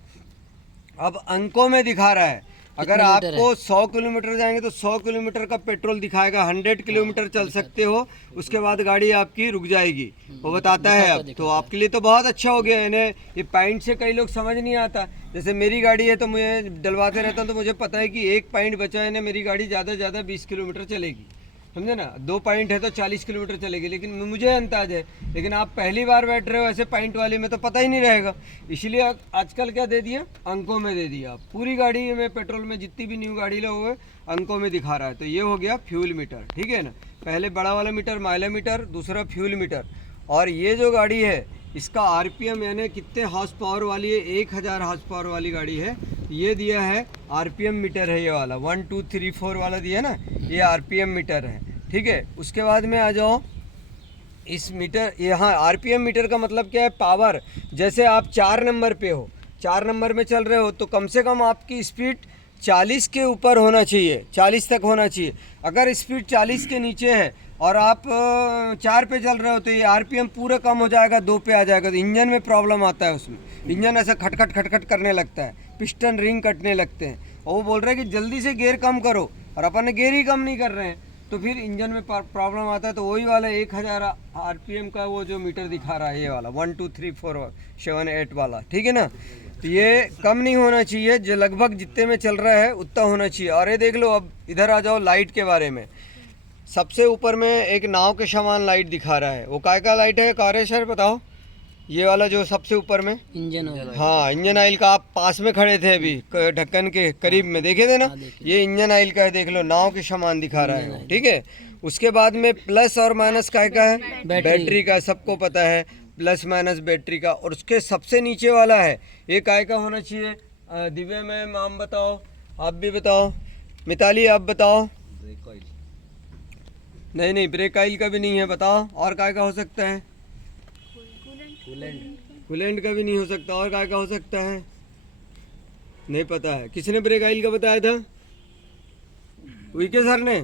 अब अंकों में दिखा रहा है। अगर आपको 100 किलोमीटर जाएंगे तो 100 किलोमीटर का पेट्रोल दिखाएगा, 100 किलोमीटर चल सकते हो, उसके बाद गाड़ी आपकी रुक जाएगी, वो बताता है। अब तो आपके लिए तो बहुत अच्छा हो गया। इन्हें ये पॉइंट से कई लोग समझ नहीं आता। जैसे मेरी गाड़ी है तो मुझे डलवाते रहता हूँ, तो मुझे पता है कि एक पॉइंट बचा है ना, मेरी गाड़ी ज़्यादा से ज़्यादा 20 किलोमीटर चलेगी, समझे ना। 2 पॉइंट है तो 40 किलोमीटर चलेगी, लेकिन मुझे अंदाज है। लेकिन आप पहली बार बैठ रहे हो ऐसे पॉइंट वाले में तो पता ही नहीं रहेगा। इसलिए आजकल क्या दे दिया, अंकों में दे दिया। पूरी गाड़ी में पेट्रोल में जितनी भी न्यू गाड़ी लो हुए अंकों में दिखा रहा है। तो ये हो गया फ्यूल मीटर, ठीक है ना। पहले बड़ा वाला मीटर माइलोमीटर, दूसरा फ्यूल मीटर। और ये जो गाड़ी है इसका RPM यानी कितने हॉर्स पावर वाली है, 1000 हॉर्स पावर वाली गाड़ी है। ये दिया है RPM मीटर है, ये वाला 1 2 3 4 वाला दिया ना, ये RPM मीटर है, ठीक है। उसके बाद में आ जाओ इस मीटर, यहाँ RPM मीटर का मतलब क्या है? पावर। जैसे आप 4 नंबर पे हो, 4 नंबर में चल रहे हो, तो कम से कम आपकी स्पीड 40 के ऊपर होना चाहिए, 40 तक होना चाहिए। अगर स्पीड 40 के नीचे है और आप 4 पे चल रहे हो तो ये RPM पूरा कम हो जाएगा, 2 पे आ जाएगा। तो इंजन में प्रॉब्लम आता है, उसमें इंजन ऐसा खटखट करने लगता है, पिस्टन रिंग कटने लगते हैं। और वो बोल रहे हैं कि जल्दी से गियर कम करो, और अपन ने गियर ही कम नहीं कर रहे हैं, तो फिर इंजन में प्रॉब्लम आता है। तो वही वाला 1000 RPM का वो जो मीटर दिखा रहा है, ये वाला 1 2 3 4 7 8 वाला, ठीक है ना। तो ये कम नहीं होना चाहिए, जो लगभग जितने में चल रहा है उतना होना चाहिए। और ये देख लो, अब इधर आ जाओ लाइट के बारे में। सबसे ऊपर में एक नाव के समान लाइट दिखा रहा है, वो काय का लाइट है? कार्य सर बताओ। ये वाला जो सबसे ऊपर में इंजन ऑयल। हाँ, इंजन ऑयल का। आप पास में खड़े थे अभी, ढक्कन के करीब में देखे थे ना, ये इंजन ऑयल का है, देख लो नाव के समान दिखा रहा है, ठीक है। उसके बाद में प्लस और माइनस काय का है? बैटरी का, सबको पता है प्लस माइनस बैटरी का। और उसके सबसे नीचे वाला है, ये काय का होना चाहिए? दिव्या मैम आप बताओ, आप भी बताओ, मिताली आप बताओ। नहीं, ब्रेक ऑयल का भी नहीं है, बताओ। और काय का हो सकता है? कूलेंट का भी नहीं हो सकता, और काय का हो सकता है नहीं पता है। किसने ब्रेक ऑयल का बताया था? वीके सर ने।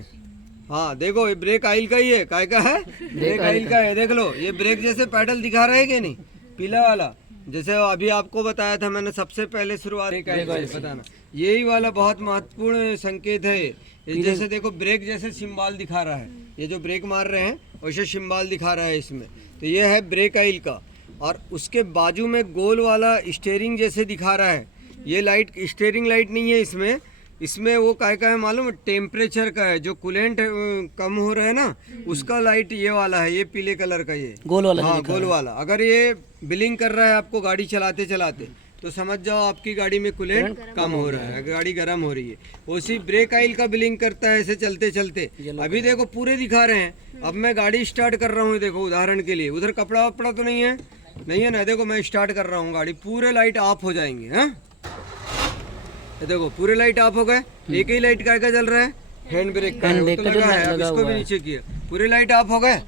हाँ देखो ये ब्रेक ऑयल का ही है, काय का है? ब्रेक ऑयल का है। देख लो ये ब्रेक जैसे पैडल दिखा रहे हैं कि नहीं, पीला वाला, जैसे अभी आपको बताया था मैंने सबसे पहले शुरुआत ब्रेक ऑयल से बताना, यही वाला बहुत महत्वपूर्ण संकेत है ये। जैसे देखो ब्रेक जैसे सिंबल दिखा रहा है, ये जो ब्रेक मार रहे हैं वैसे सिंबल दिखा रहा है इसमें, तो ये है ब्रेक ऑयल का। और उसके बाजू में गोल वाला स्टीयरिंग जैसे दिखा रहा है, ये लाइट स्टीयरिंग लाइट नहीं है इसमें, इसमें वो काय का है मालूम है? टेम्परेचर का है, जो कूलेंट कम हो रहा है ना उसका लाइट ये वाला है, ये पीले कलर का, ये गोल वाला। हाँ गोल वाला। अगर ये बिलिंग कर रहा है आपको गाड़ी चलाते चलाते तो समझ जाओ आपकी गाड़ी में कूलेंट कम हो रहा है, गाड़ी गर्म हो रही है। उसी ब्रेक ऑयल का बिलिंग करता है ऐसे चलते चलते। अभी देखो पूरे दिखा रहे हैं, अब मैं गाड़ी स्टार्ट कर रहा हूँ, देखो उदाहरण के लिए उधर कपड़ा वपड़ा तो नहीं है, नहीं है ना, देखो मैं स्टार्ट कर रहा हूँ गाड़ी, पूरे लाइट ऑफ हो जाएंगे। हाँ देखो पूरे लाइट ऑफ हो गए, एक ही लाइट का जल रहा है, हैंड ब्रेक का है, वो तो लगा है, अब इसको भी नीचे किया, पूरे लाइट ऑफ हो गए।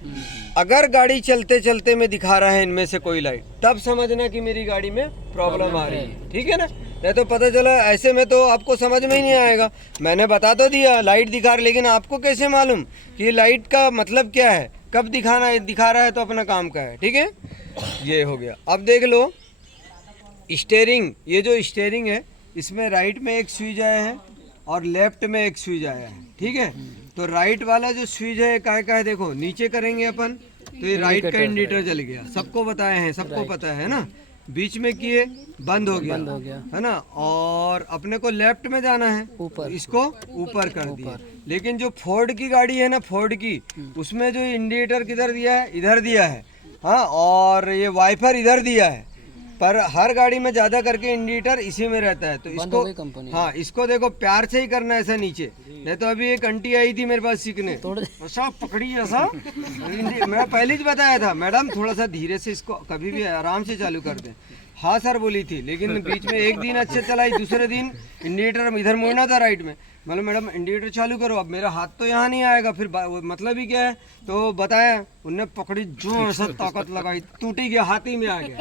अगर गाड़ी चलते चलते में दिखा रहा है इनमें से कोई लाइट, तब समझना कि मेरी गाड़ी में प्रॉब्लम आ रही है, ठीक है ना। नहीं तो पता चला ऐसे में तो आपको समझ में ही नहीं आएगा। मैंने बता तो दिया लाइट दिखा रहा, लेकिन आपको कैसे मालूम कि लाइट का मतलब क्या है, कब दिखा रहा है तो अपना काम का है, ठीक है। ये हो गया। अब देख लो स्टीयरिंग, ये जो स्टीयरिंग है इसमें राइट में एक स्विच आया है और लेफ्ट में एक स्विच आया है, ठीक है। तो राइट वाला जो स्विच है काय का है, देखो नीचे करेंगे अपन तो ये राइट का इंडिकेटर जल गया, सबको बताए हैं, सबको पता है ना। बीच में किए बंद हो गया है ना, और अपने को लेफ्ट में जाना है तो इसको ऊपर कर दिया। लेकिन जो फोर्ड की गाड़ी है ना, फोर्ड की, उसमें जो इंडिकेटर किधर दिया है, इधर दिया है, हाँ, और ये वाइपर इधर दिया है। पर हर गाड़ी में ज्यादा करके इंडिकेटर इसी में रहता है, तो इसको हाँ इसको देखो प्यार से ही करना है ऐसा नीचे। नहीं तो अभी एक आंटी आई थी मेरे पास सीखने, ऐसा पकड़ी ऐसा, मैं पहले ही बताया था मैडम थोड़ा सा धीरे से इसको कभी भी आराम से चालू कर दें। हाँ सर बोली थी, लेकिन बीच में एक दिन अच्छे चलाई, दूसरे दिन इंडिकेटर इधर मुड़ना था राइट में, मतलब मैडम इंडिकेटर चालू करो, अब मेरा हाथ तो यहाँ नहीं आएगा, फिर मतलब ही क्या है, तो बताया उनने पकड़ी, जो ऐसा ताकत लगाई, टूटी गया, हाथ ही में आ गया,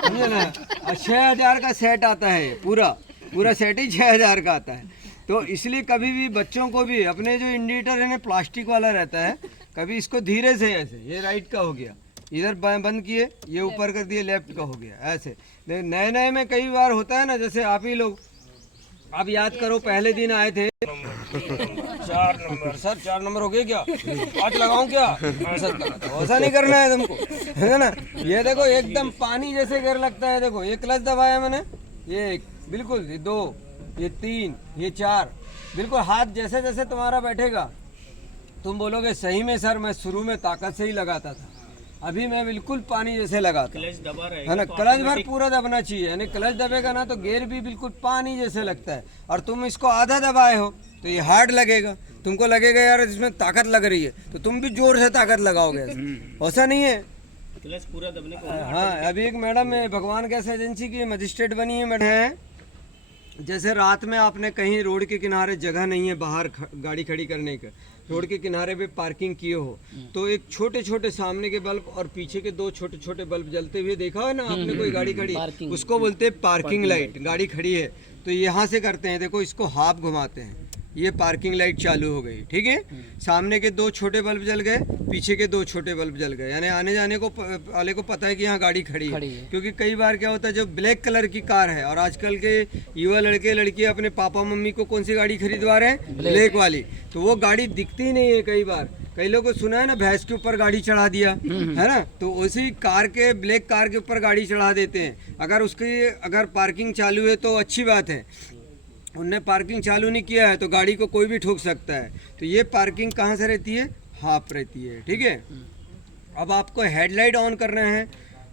समझे ना। 6000 का सेट आता है, पूरा सेट ही 6000 का आता है। तो इसलिए कभी भी बच्चों को भी अपने जो इंडिकेटर है ना प्लास्टिक वाला रहता है, कभी इसको धीरे से ऐसे, ये राइट का हो गया, इधर बंद किए, ये ऊपर कर दिए, लेफ्ट का हो गया, ऐसे। नए नए में कई बार होता है ना, जैसे आप ही लोग, आप याद करो पहले दिन आए थे 4 नंबर, सर 4 नंबर हो गए क्या, 8 लगाऊं क्या, ऐसा नहीं करना है तुमको, है ना। ये देखो एकदम पानी जैसे गिर लगता है, देखो ये क्लच दबाया मैंने, ये बिल्कुल, ये 2, ये 3, ये 4, बिल्कुल हाथ जैसे जैसे तुम्हारा बैठेगा तुम बोलोगे सही में सर मैं शुरू में ताकत से ही लगाता था, अभी मैं बिल्कुल पानी जैसे लगाता, क्लच दबा रहेगा, है ना, क्लच भर पूरा दबना चाहिए, यानी क्लच दबेगा ना तो गियर भी बिल्कुल पानी जैसे लगता है। और तुम इसको आधा दबाए हो तो ये हार्ड लगेगा, तुमको लगेगा यार इसमें ताकत लग रही है, तो तुम भी जोर से ताकत लगाओगे, ऐसा नहीं है, क्लच पूरा दबने को। हाँ अभी एक मैडम है भगवान गैस एजेंसी की मजिस्ट्रेट बनी है मैडम, जैसे रात में आपने कहीं रोड के किनारे जगह नहीं है बाहर गाड़ी खड़ी करने का, रोड के किनारे पे पार्किंग किए हो, तो एक छोटे छोटे सामने के बल्ब और पीछे के 2 छोटे छोटे बल्ब जलते हुए देखा है ना आपने, कोई गाड़ी खड़ी, उसको बोलते हैं पार्किंग लाइट। गाड़ी खड़ी है तो यहाँ से करते हैं, देखो इसको हाफ घुमाते हैं, ये पार्किंग लाइट चालू हो गई, ठीक है। सामने के 2 छोटे बल्ब जल गए, पीछे के 2 छोटे बल्ब जल गए, यानी आने जाने को वाले को पता है कि यहाँ गाड़ी खड़ी है। क्योंकि कई बार क्या होता है, जो ब्लैक कलर की कार है, और आजकल के युवा लड़के लड़कियाँ अपने पापा मम्मी को कौन सी गाड़ी खरीदवा रहे हैं, ब्लैक वाली, तो वो गाड़ी दिखती ही नहीं है। कई बार कई लोगों को सुना है ना भैंस के ऊपर गाड़ी चढ़ा दिया, है ना, तो उसी कार के, ब्लैक कार के ऊपर गाड़ी चढ़ा देते हैं। अगर पार्किंग चालू है तो अच्छी बात है, उनने पार्किंग चालू नहीं किया है तो गाड़ी को कोई भी ठोक सकता है। तो ये पार्किंग कहाँ से रहती है, हाफ रहती है, ठीक है। अब आपको हेडलाइट ऑन करना है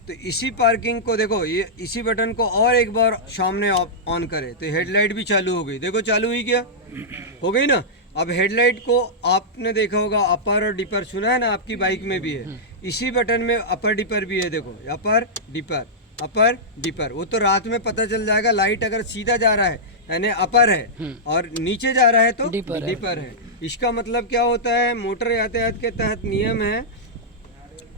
तो इसी पार्किंग को देखो, ये इसी बटन को और एक बार सामने ऑन करें तो हेडलाइट भी चालू हो गई, देखो चालू हुई क्या, हो गई ना। अब हेडलाइट को आपने देखा होगा अपर और डिपर, सुना है ना, आपकी बाइक में भी है, इसी बटन में अपर डिपर भी है, देखो अपर डिपर, वो तो रात में पता चल जाएगा। लाइट अगर सीधा जा रहा है यानी अपर है और नीचे जा रहा है तो डिपर है। इसका मतलब क्या होता है, मोटर यातायात के तहत नियम है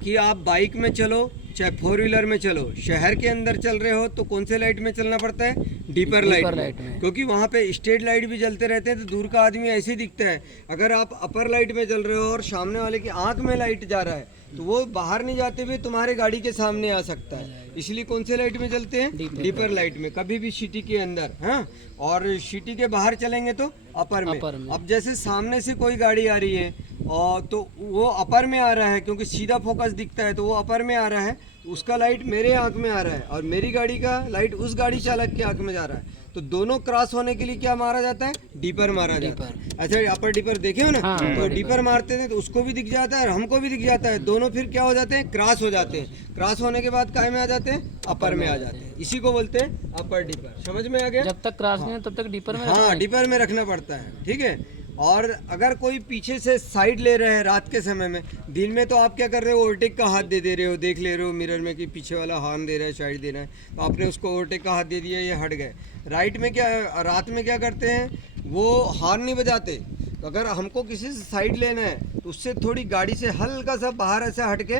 कि आप बाइक में चलो चाहे 4 व्हीलर में चलो, शहर के अंदर चल रहे हो तो कौन से लाइट में चलना पड़ता है? डीपर लाइट में, क्योंकि वहाँ पे स्ट्रीट लाइट भी जलते रहते हैं तो दूर का आदमी ऐसे ही दिखता है। अगर आप अपर लाइट में चल रहे हो और सामने वाले की आंख में लाइट जा रहा है तो वो बाहर नहीं जाते हुए तुम्हारे गाड़ी के सामने आ सकता है। इसलिए कौन से लाइट में चलते हैं? डीपर लाइट में, कभी भी सिटी के अंदर। हाँ, और सिटी के बाहर चलेंगे तो अपर में। अब जैसे सामने से कोई गाड़ी आ रही है और तो वो अपर में आ रहा है, क्योंकि सीधा फोकस दिखता है तो वो अपर में आ रहा है, उसका लाइट मेरे आंख में आ रहा है और मेरी गाड़ी का लाइट उस गाड़ी चालक के आंख में जा रहा है। तो दोनों क्रॉस होने के लिए क्या मारा जाता है? डीपर मारा जाता है। अच्छा, अपर डीपर देखे हो ना? हाँ, तो डीपर मारते थे तो उसको भी दिख जाता है और हमको भी दिख जाता है। दोनों फिर क्या हो जाते हैं? क्रॉस हो जाते हैं। क्रॉस होने के बाद काय में आ जाते हैं? अपर में आ जाते हैं। इसी को बोलते हैं अपर डीपर। समझ में आ गया? जब तक क्रॉस नहीं है तब तक डीपर में हाँ, डीपर में रखना पड़ता है। ठीक है। और अगर कोई पीछे से साइड ले रहे हैं रात के समय में, दिन में तो आप क्या कर रहे हो? ओवरटेक का हाथ दे रहे हो, देख ले रहे हो मिरर में कि पीछे वाला हॉर्न दे रहा है, साइड दे रहा है, तो आपने उसको ओवरटेक का हाथ दे दिया, ये हट गए। राइट में क्या, रात में क्या करते हैं? वो हॉर्न नहीं बजाते। तो अगर हमको किसी से साइड लेना है तो उससे थोड़ी गाड़ी से हल्का सा बाहर ऐसे हट के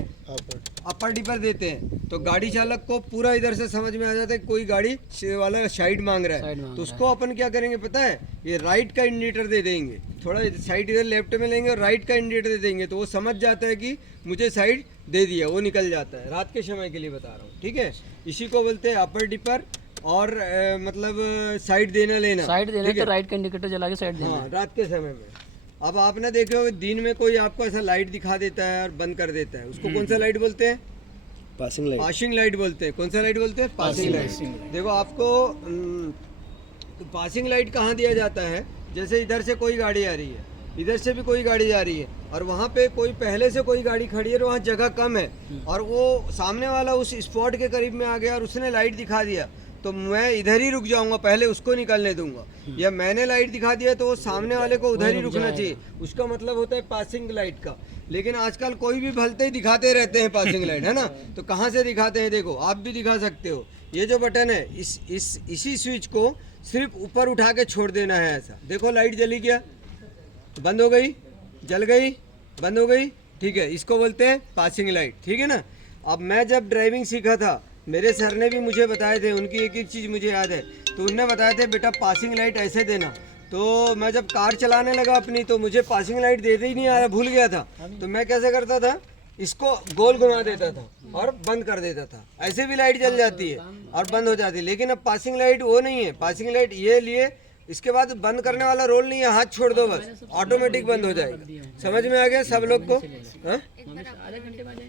अपर डीपर देते हैं, तो गाड़ी चालक को पूरा इधर से समझ में आ जाता है कोई गाड़ी वाला साइड मांग रहा है। तो उसको अपन क्या करेंगे पता है? ये राइट का इंडिकेटर दे देंगे, थोड़ा साइड इधर लेफ्ट में लेंगे और राइट का इंडिकेटर दे देंगे, तो वो समझ जाता है कि मुझे साइड दे दिया, वो निकल जाता है। रात के समय के लिए बता रहा हूँ। ठीक है, इसी को बोलते हैं अपर डीपर। और मतलब साइड देना लेना, साइड देना तो राइट का इंडिकेटर जला के साइड देना। हाँ, रात के समय में। अब आपने देखे हो दिन में कोई आपको ऐसा लाइट दिखा देता है और बंद कर देता है, उसको कौन सा लाइट बोलते हैं? Passing light. पासिंग लाइट बोलते हैं। कौन सा लाइट बोलते हैं? Passing light. देखो आपको पासिंग लाइट कहाँ दिया जाता है? जैसे इधर से कोई गाड़ी आ रही है, इधर से भी कोई गाड़ी आ रही है और वहाँ पे कोई पहले से कोई गाड़ी खड़ी है और वहाँ जगह कम है और वो सामने वाला उस स्पॉट के करीब में आ गया और उसने लाइट दिखा दिया, तो मैं इधर ही रुक जाऊंगा, पहले उसको निकलने दूंगा। या मैंने लाइट दिखा दिया तो वो सामने वाले को उधर ही रुकना चाहिए। उसका मतलब होता है पासिंग लाइट का। लेकिन आजकल कोई भी भलते ही दिखाते रहते हैं पासिंग लाइट, है ना? तो कहाँ से दिखाते हैं? देखो, आप भी दिखा सकते हो। ये जो बटन है, इसी स्विच को सिर्फ ऊपर उठा के छोड़ देना है ऐसा। देखो लाइट जली क्या? बंद हो गई, जल गई, बंद हो गई। ठीक है, इसको बोलते हैं पासिंग लाइट। ठीक है ना? अब मैं जब ड्राइविंग सीखा था, मेरे सर ने भी मुझे बताए थे, उनकी एक एक चीज़ मुझे याद है। तो उन्होंने बताया थे बेटा पासिंग लाइट ऐसे देना। तो मैं जब कार चलाने लगा अपनी, तो मुझे पासिंग लाइट देते ही नहीं आ रहा, भूल गया था। तो मैं कैसे करता था? इसको गोल घुमा देता था और बंद कर देता था। ऐसे भी लाइट जल जाती है और बंद हो जाती है। लेकिन अब पासिंग लाइट वो नहीं है। पासिंग लाइट ये लिए, इसके बाद बंद करने वाला रोल नहीं है, हाथ छोड़ दो बस, ऑटोमेटिक बंद हो जाएगा। समझ में आ गया सब लोग को? हाँ?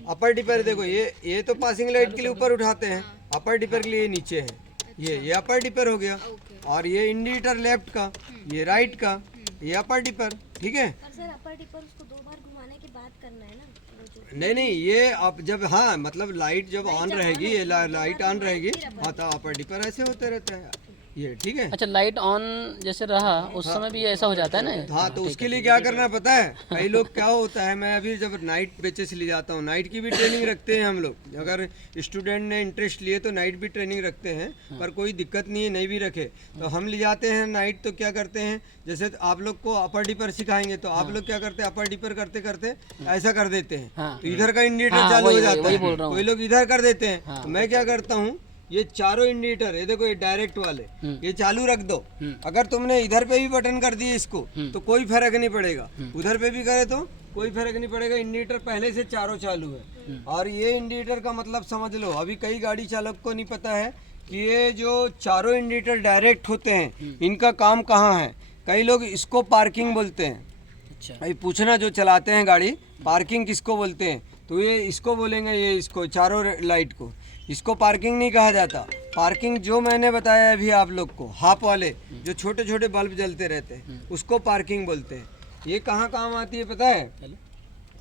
अपर डिपर देखो, ये तो पासिंग लाइट के लिए ऊपर उठाते हैं, अपर डिपर के लिए नीचे है। ये अपर डिपर हो गया। और ये इंडिकेटर लेफ्ट का, ये राइट का, ये अपर डिपर। ठीक है? पर सर अपर डिपर उसको 2 बार घुमाने के बाद करना है ना? नहीं, ये आप जब, हाँ मतलब लाइट जब ऑन रहेगी, ये लाइट ऑन रहेगी, हाँ तो अपर डिपर ऐसे होते रहते हैं ये। ठीक है? अच्छा, लाइट ऑन जैसे रहा उस समय भी ऐसा हो जाता है ना? हाँ, तो उसके लिए क्या करना पता है? कई लोग क्या होता है, मैं अभी जब नाइट बेचेस ले जाता हूँ, नाइट की भी ट्रेनिंग रखते हैं हम लोग। अगर स्टूडेंट ने इंटरेस्ट लिए तो नाइट भी ट्रेनिंग रखते हैं, पर कोई दिक्कत नहीं है, नहीं भी रखे तो हम ले जाते हैं नाइट। तो क्या करते हैं, जैसे आप लोग को अपर डिपर सिखाएंगे तो आप लोग क्या करते हैं? अपर डिपर करते करते ऐसा कर देते हैं, तो इधर का इंडिकेटर चालू हो जाता है। कोई लोग इधर कर देते हैं, तो मैं क्या करता हूँ, ये चारों इंडिकेटर, ये देखो, ये डायरेक्ट वाले, ये चालू रख दो। अगर तुमने इधर पे भी बटन कर दिए इसको तो कोई फर्क नहीं पड़ेगा, उधर पे भी करे तो कोई फर्क नहीं पड़ेगा। इंडिकेटर पहले से चारों चालू है। और ये इंडिकेटर का मतलब समझ लो, अभी कई गाड़ी चालक को नहीं पता है कि ये जो चारों इंडिकेटर डायरेक्ट होते हैं, इनका काम कहाँ है। कई लोग इसको पार्किंग बोलते हैं। अच्छा, भाई पूछना जो चलाते हैं गाड़ी, पार्किंग किसको बोलते हैं? तो ये इसको बोलेंगे, ये इसको चारों लाइट को। इसको पार्किंग नहीं कहा जाता। पार्किंग जो मैंने बताया अभी आप लोग को, हाफ वाले जो छोटे छोटे बल्ब जलते रहते हैं, उसको पार्किंग बोलते हैं। ये कहाँ काम आती है पता है?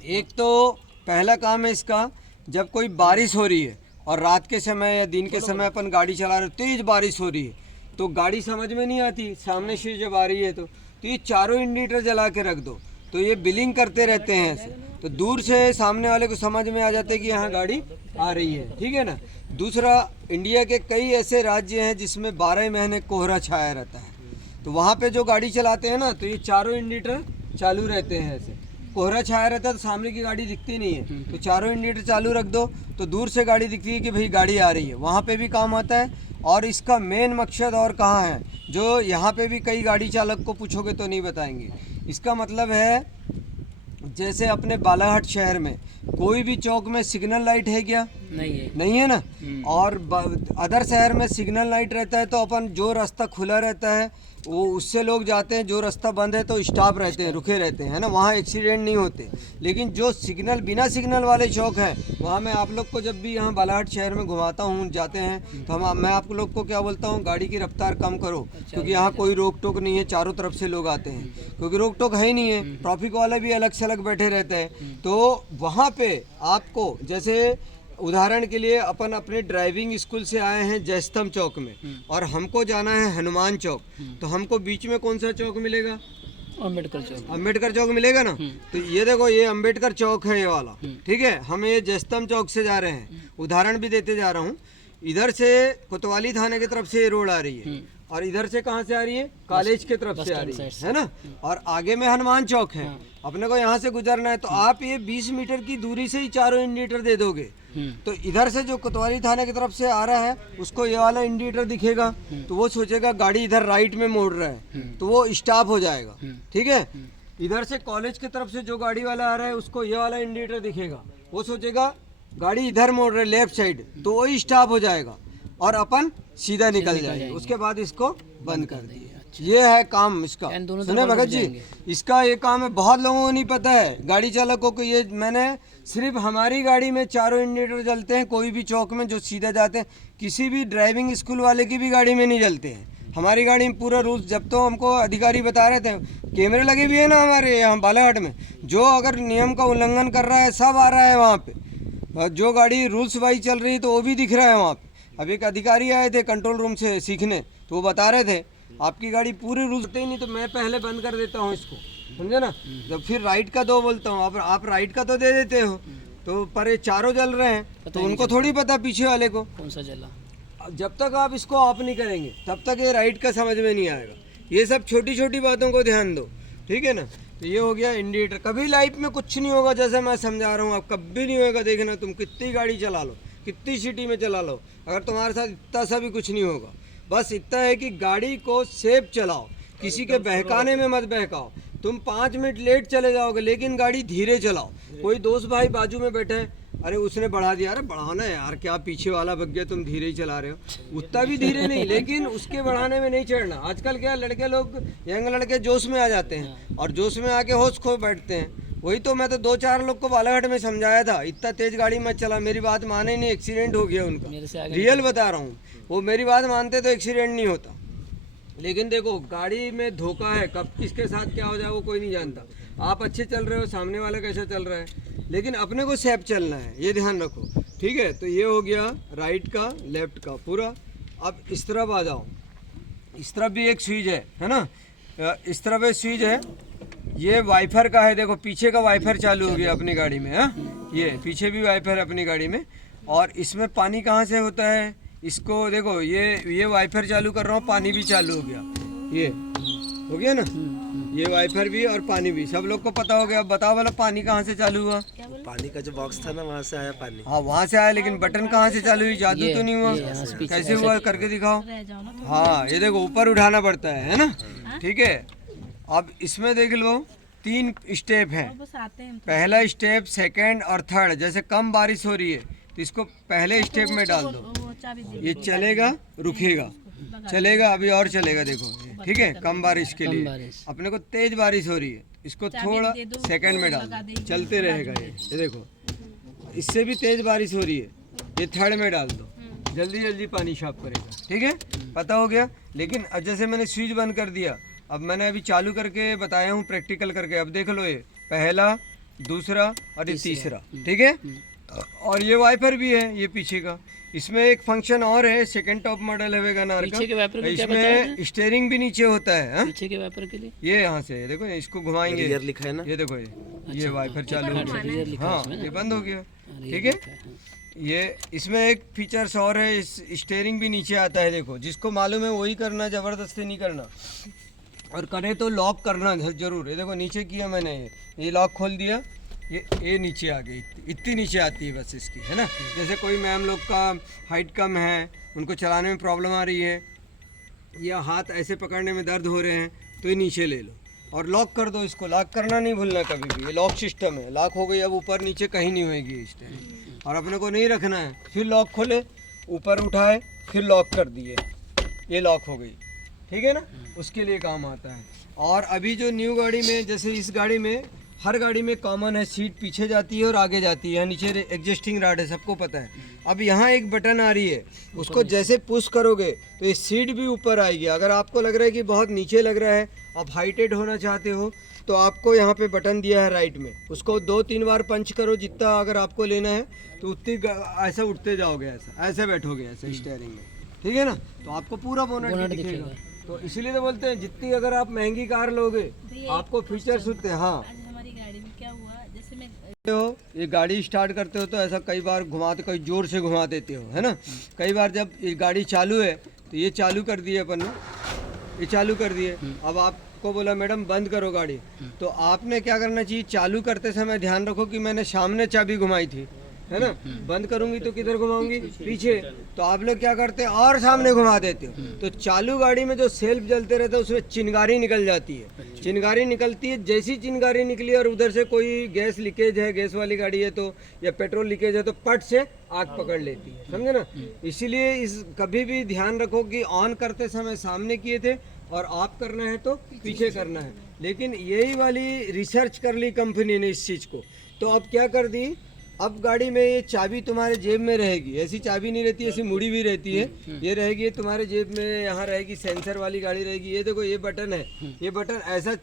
एक तो पहला काम है इसका, जब कोई बारिश हो रही है और रात के समय या दिन के समय अपन गाड़ी चला रहे, तेज बारिश हो रही है, तो गाड़ी समझ में नहीं आती, सामने से जब आ रही है तो ये चारों इंडिकेटर जला के रख दो, तो ये बिलिंग करते रहते हैं ऐसे, तो दूर से सामने वाले को समझ में आ जाते है कि यहाँ गाड़ी आ रही है। ठीक है ना? दूसरा, इंडिया के कई ऐसे राज्य हैं जिसमें 12 महीने कोहरा छाया रहता है, तो वहाँ पे जो गाड़ी चलाते हैं ना, तो ये चारों इंडिकेटर चालू रहते हैं ऐसे। कोहरा छाया रहता है तो सामने की गाड़ी दिखती नहीं है, तो चारों इंडिकेटर चालू रख दो तो दूर से गाड़ी दिखती है कि भाई गाड़ी आ रही है, वहाँ पे भी काम आता है। और इसका मेन मकसद और कहाँ है, जो यहाँ पे भी कई गाड़ी चालक को पूछोगे तो नहीं बताएंगे। इसका मतलब है जैसे अपने बालाघाट शहर में कोई भी चौक में सिग्नल लाइट है क्या? नहीं है ना। और अदर शहर में सिग्नल लाइट रहता है तो अपन जो रास्ता खुला रहता है वो उससे लोग जाते हैं, जो रास्ता बंद है तो स्टॉप रहते हैं, रुके रहते हैं, है ना, वहाँ एक्सीडेंट नहीं होते। लेकिन जो सिग्नल बिना सिग्नल वाले चौक हैं वहाँ मैं आप लोग को जब भी यहाँ बालाघाट शहर में घुमाता हूँ जाते हैं तो मैं आप लोग को क्या बोलता हूँ, गाड़ी की रफ्तार कम करो, क्योंकि यहाँ कोई रोक टोक नहीं है, चारों तरफ से लोग आते हैं, क्योंकि रोक टोक है ही नहीं है, ट्रैफिक वाले भी अलग से अलग बैठे रहते हैं। तो वहाँ पे आपको जैसे उदाहरण के लिए अपन अपने ड्राइविंग स्कूल से आए हैं जयस्तंभ चौक में और हमको जाना है हनुमान चौक, तो हमको बीच में कौन सा चौक मिलेगा? अम्बेडकर चौक मिलेगा ना। तो ये देखो ये अम्बेडकर चौक है ये वाला, ठीक है। हम ये जयस्तंभ चौक से जा रहे हैं, उदाहरण भी देते जा रहा हूँ। इधर से कोतवाली थाने की तरफ से ये रोड आ रही है और इधर से कहाँ से आ रही है? कॉलेज की तरफ से आ रही है ना। और आगे में हनुमान चौक है, अपने को यहाँ से गुजरना है। तो आप ये 20 मीटर की दूरी से ही चारों इंडिकेटर दे दोगे तो इधर से जो कोतवाली थाने की तरफ से आ रहा है उसको ये वाला इंडिकेटर दिखेगा तो वो सोचेगा गाड़ी इधर राइट में मोड़ रहा है तो वो स्टॉप हो जाएगा, ठीक है। इधर से कॉलेज की तरफ से जो गाड़ी वाला आ रहा है उसको ये वाला इंडिकेटर दिखेगा, वो सोचेगा गाड़ी इधर मोड़ रहा है लेफ्ट साइड, तो वो स्टॉप हो जाएगा और अपन सीधा निकल जाएंगे। उसके बाद इसको बंद कर दिए। ये है काम इसका, सुने भगत जी, इसका ये काम है। बहुत लोगों को नहीं पता है, गाड़ी चालकों को। ये मैंने सिर्फ हमारी गाड़ी में चारों इंडिकेटर जलते हैं, कोई भी चौक में जो सीधा जाते हैं, किसी भी ड्राइविंग स्कूल वाले की भी गाड़ी में नहीं जलते हैं। हमारी गाड़ी में पूरा रूल्स, जब तो हमको अधिकारी बता रहे थे, कैमरे लगे भी है ना हमारे यहाँ बालाघाट में, जो अगर नियम का उल्लंघन कर रहा है सब आ रहा है वहाँ पे, जो गाड़ी रूल्स वाइज चल रही है तो वो भी दिख रहा है वहाँ पे। अब एक अधिकारी आए थे कंट्रोल रूम से सीखने, तो वो बता रहे थे आपकी गाड़ी पूरे रूल्स ही नहीं, तो मैं पहले बंद कर देता हूँ इसको, समझे ना। जब फिर राइट का दो बोलता हूँ, आप राइट का तो दे देते हो, तो पर ये चारों जल रहे हैं तो उनको थोड़ी पता पीछे वाले को कौन सा जला। जब तक आप इसको ऑफ नहीं करेंगे तब तक ये राइट का समझ में नहीं आएगा। ये सब छोटी छोटी बातों को ध्यान दो, ठीक है ना। तो ये हो गया इंडिकेटर। कभी लाइफ में कुछ नहीं होगा, जैसे मैं समझा रहा हूँ, आप कभी नहीं होगा। देखना, तुम कितनी गाड़ी चला लो, कितनी सिटी में चला लो, अगर तुम्हारे साथ इतना सा भी कुछ नहीं होगा। बस इतना है कि गाड़ी को सेफ चलाओ, किसी के बहकाने में मत बहकाओ। तुम 5 मिनट लेट चले जाओगे लेकिन गाड़ी धीरे चलाओ। कोई दोस्त भाई बाजू में बैठे, अरे उसने बढ़ा दिया, अरे बढ़ाना है यार, क्या पीछे वाला बग गया, तुम धीरे ही चला रहे हो। उतना भी धीरे नहीं, लेकिन उसके बढ़ाने में नहीं चढ़ना। आजकल क्या लड़के लोग, यंग लड़के जोश में आ जाते हैं और जोश में आके होश खो बैठते हैं। वही तो मैं तो 2-4 लोग को बालाघाट में समझाया था, इतना तेज गाड़ी मत चला। मेरी बात माने नहीं, एक्सीडेंट हो गया उनका। रियल बता रहा हूँ, वो मेरी बात मानते तो एक्सीडेंट नहीं होता। लेकिन देखो गाड़ी में धोखा है, कब किसके साथ क्या हो जाए वो कोई नहीं जानता। आप अच्छे चल रहे हो, सामने वाला कैसा चल रहा है, लेकिन अपने को सेफ चलना है, ये ध्यान रखो, ठीक है। तो ये हो गया राइट का, लेफ्ट का पूरा। अब इस तरफ आ जाओ, इस तरफ भी एक स्विच है ना, इस तरफ एक स्विच है, ये वाइफर का है। देखो पीछे का वाइफर चालू हो गया अपनी गाड़ी में, हाँ ये पीछे भी वाइफर है अपनी गाड़ी में। और इसमें पानी कहाँ से होता है, इसको देखो, ये वाइफर चालू कर रहा हूँ, पानी भी चालू हो गया, ये हो गया ना, ये वाइफर भी और पानी भी, सब लोग को पता हो गया। अब बताओ वाला पानी कहाँ से चालू हुआ? पानी का जो बॉक्स था ना वहाँ से आया पानी। हाँ वहाँ से आया, लेकिन बटन कहाँ से चालू हुई? जादू तो नहीं हुआ, कैसे हुआ करके दिखाओ। हाँ ये देखो ऊपर उठाना पड़ता है ना, ठीक है। अब इसमें देख लो 3 स्टेप हैं, पहला स्टेप, सेकंड और थर्ड। जैसे कम बारिश हो रही है तो इसको पहले स्टेप में डाल दो, ये चलेगा रुकेगा, चलेगा अभी और चलेगा, देखो ठीक है। कम बारिश के लिए अपने को तेज बारिश हो रही है, इसको थोड़ा सेकंड में डाल दो, चलते रहेगा ये देखो। इससे भी तेज बारिश हो रही है, ये थर्ड में डाल दो, जल्दी जल्दी पानी साफ करेगा, ठीक है। पता हो गया। लेकिन अब जैसे मैंने स्विच बंद कर दिया, अब मैंने अभी चालू करके बताया हूँ प्रैक्टिकल करके। अब देख लो, ये पहला, दूसरा और ये तीसरा, ठीक है। और ये वाइपर भी है, ये पीछे का। इसमें एक फंक्शन और है, सेकंड टॉप मॉडल है वेगनआर का, इसमें स्टीयरिंग भी नीचे होता है। पीछे के वाइपर के लिए ये यहाँ से देखो, इसको घुमाएंगे, रियर लिखा है ना, ये देखो, ये वाइपर चालू हो गया, हाँ ये बंद हो गया, ठीक है। ये इसमें एक फीचर्स और है, स्टीयरिंग भी नीचे आता है, देखो। जिसको मालूम है वही करना, जबरदस्ती नहीं करना। और करे तो लॉक करना जरूर। ये देखो नीचे किया मैंने, ये लॉक खोल दिया, ये नीचे आ गई, इतनी नीचे आती है बस इसकी, है ना। जैसे कोई मैम लोग का हाइट कम है, उनको चलाने में प्रॉब्लम आ रही है, या हाथ ऐसे पकड़ने में दर्द हो रहे हैं, तो ये नीचे ले लो और लॉक कर दो। इसको लॉक करना नहीं भूलना कभी भी, ये लॉक सिस्टम है। लॉक हो गई, अब ऊपर नीचे कहीं नहीं होएगी इस टाइम, और अपने को नहीं रखना है। फिर लॉक खोले, ऊपर उठाए, फिर लॉक कर दिए, ये लॉक हो गई, ठीक है ना। उसके लिए काम आता है। और अभी जो न्यू गाड़ी में, जैसे इस गाड़ी में, हर गाड़ी में कॉमन है, सीट पीछे जाती है और आगे जाती है, यहाँ नीचे एडजस्टिंग रॉड है, सबको पता है। अब यहाँ एक बटन आ रही है, उसको जैसे पुश करोगे तो ये सीट भी ऊपर आएगी। अगर आपको लग रहा है कि बहुत नीचे लग रहा है, आप हाइटेड होना चाहते हो, तो आपको यहाँ पे बटन दिया है राइट में, उसको 2-3 बार पंच करो, जितना अगर आपको लेना है तो उतनी ऐसा उठते जाओगे, ऐसे बैठोगे ऐसे स्टीयरिंग में, ठीक है ना। तो आपको पूरा बोनट दिखेगा। तो इसीलिए तो बोलते हैं, जितनी अगर आप महंगी कार लोगे, आपको फीचर्स होते हैं। हाँ, हमारी गाड़ी में क्या हुआ, जैसे मैं हो ये गाड़ी स्टार्ट करते हो तो ऐसा कई बार घुमाते, कई जोर से घुमा देते हो, है ना। कई बार जब ये गाड़ी चालू है तो ये चालू कर दिए अपन ने, ये चालू कर दिए। अब आपको बोला मैडम बंद करो गाड़ी, तो आपने क्या करना चाहिए, चालू करते समय ध्यान रखो कि मैंने सामने चाबी घुमाई थी, है ना। बंद करूंगी तो किधर घुमाऊंगी, पीछे। तो आप लोग क्या करते हैं, और सामने घुमा देते हो। तो चालू गाड़ी में जो सेल्फ जलते रहता है, उसमें चिंगारी निकल जाती है। चिंगारी निकलती है, जैसी चिंगारी निकली और उधर से कोई गैस लीकेज है, गैस वाली गाड़ी है तो, या पेट्रोल लीकेज है तो पट से आग पकड़ लेती है, समझे ना। इसीलिए इस कभी भी ध्यान रखो कि ऑन करते समय सामने किए थे, और ऑफ करना है तो पीछे करना है। लेकिन यही वाली रिसर्च कर ली कंपनी ने इस चीज़ को, तो अब क्या कर दी, अब गाड़ी में ये चाबी तुम्हारे जेब में रहेगी। ऐसी चाबी नहीं रहती, ऐसी मुड़ी भी रहती है, ये रहेगी, ये तुम्हारे जेब में यहाँ रहेगी, सेंसर वाली गाड़ी रहेगी। ये देखो, ये बटन है, ये बटन ऐसा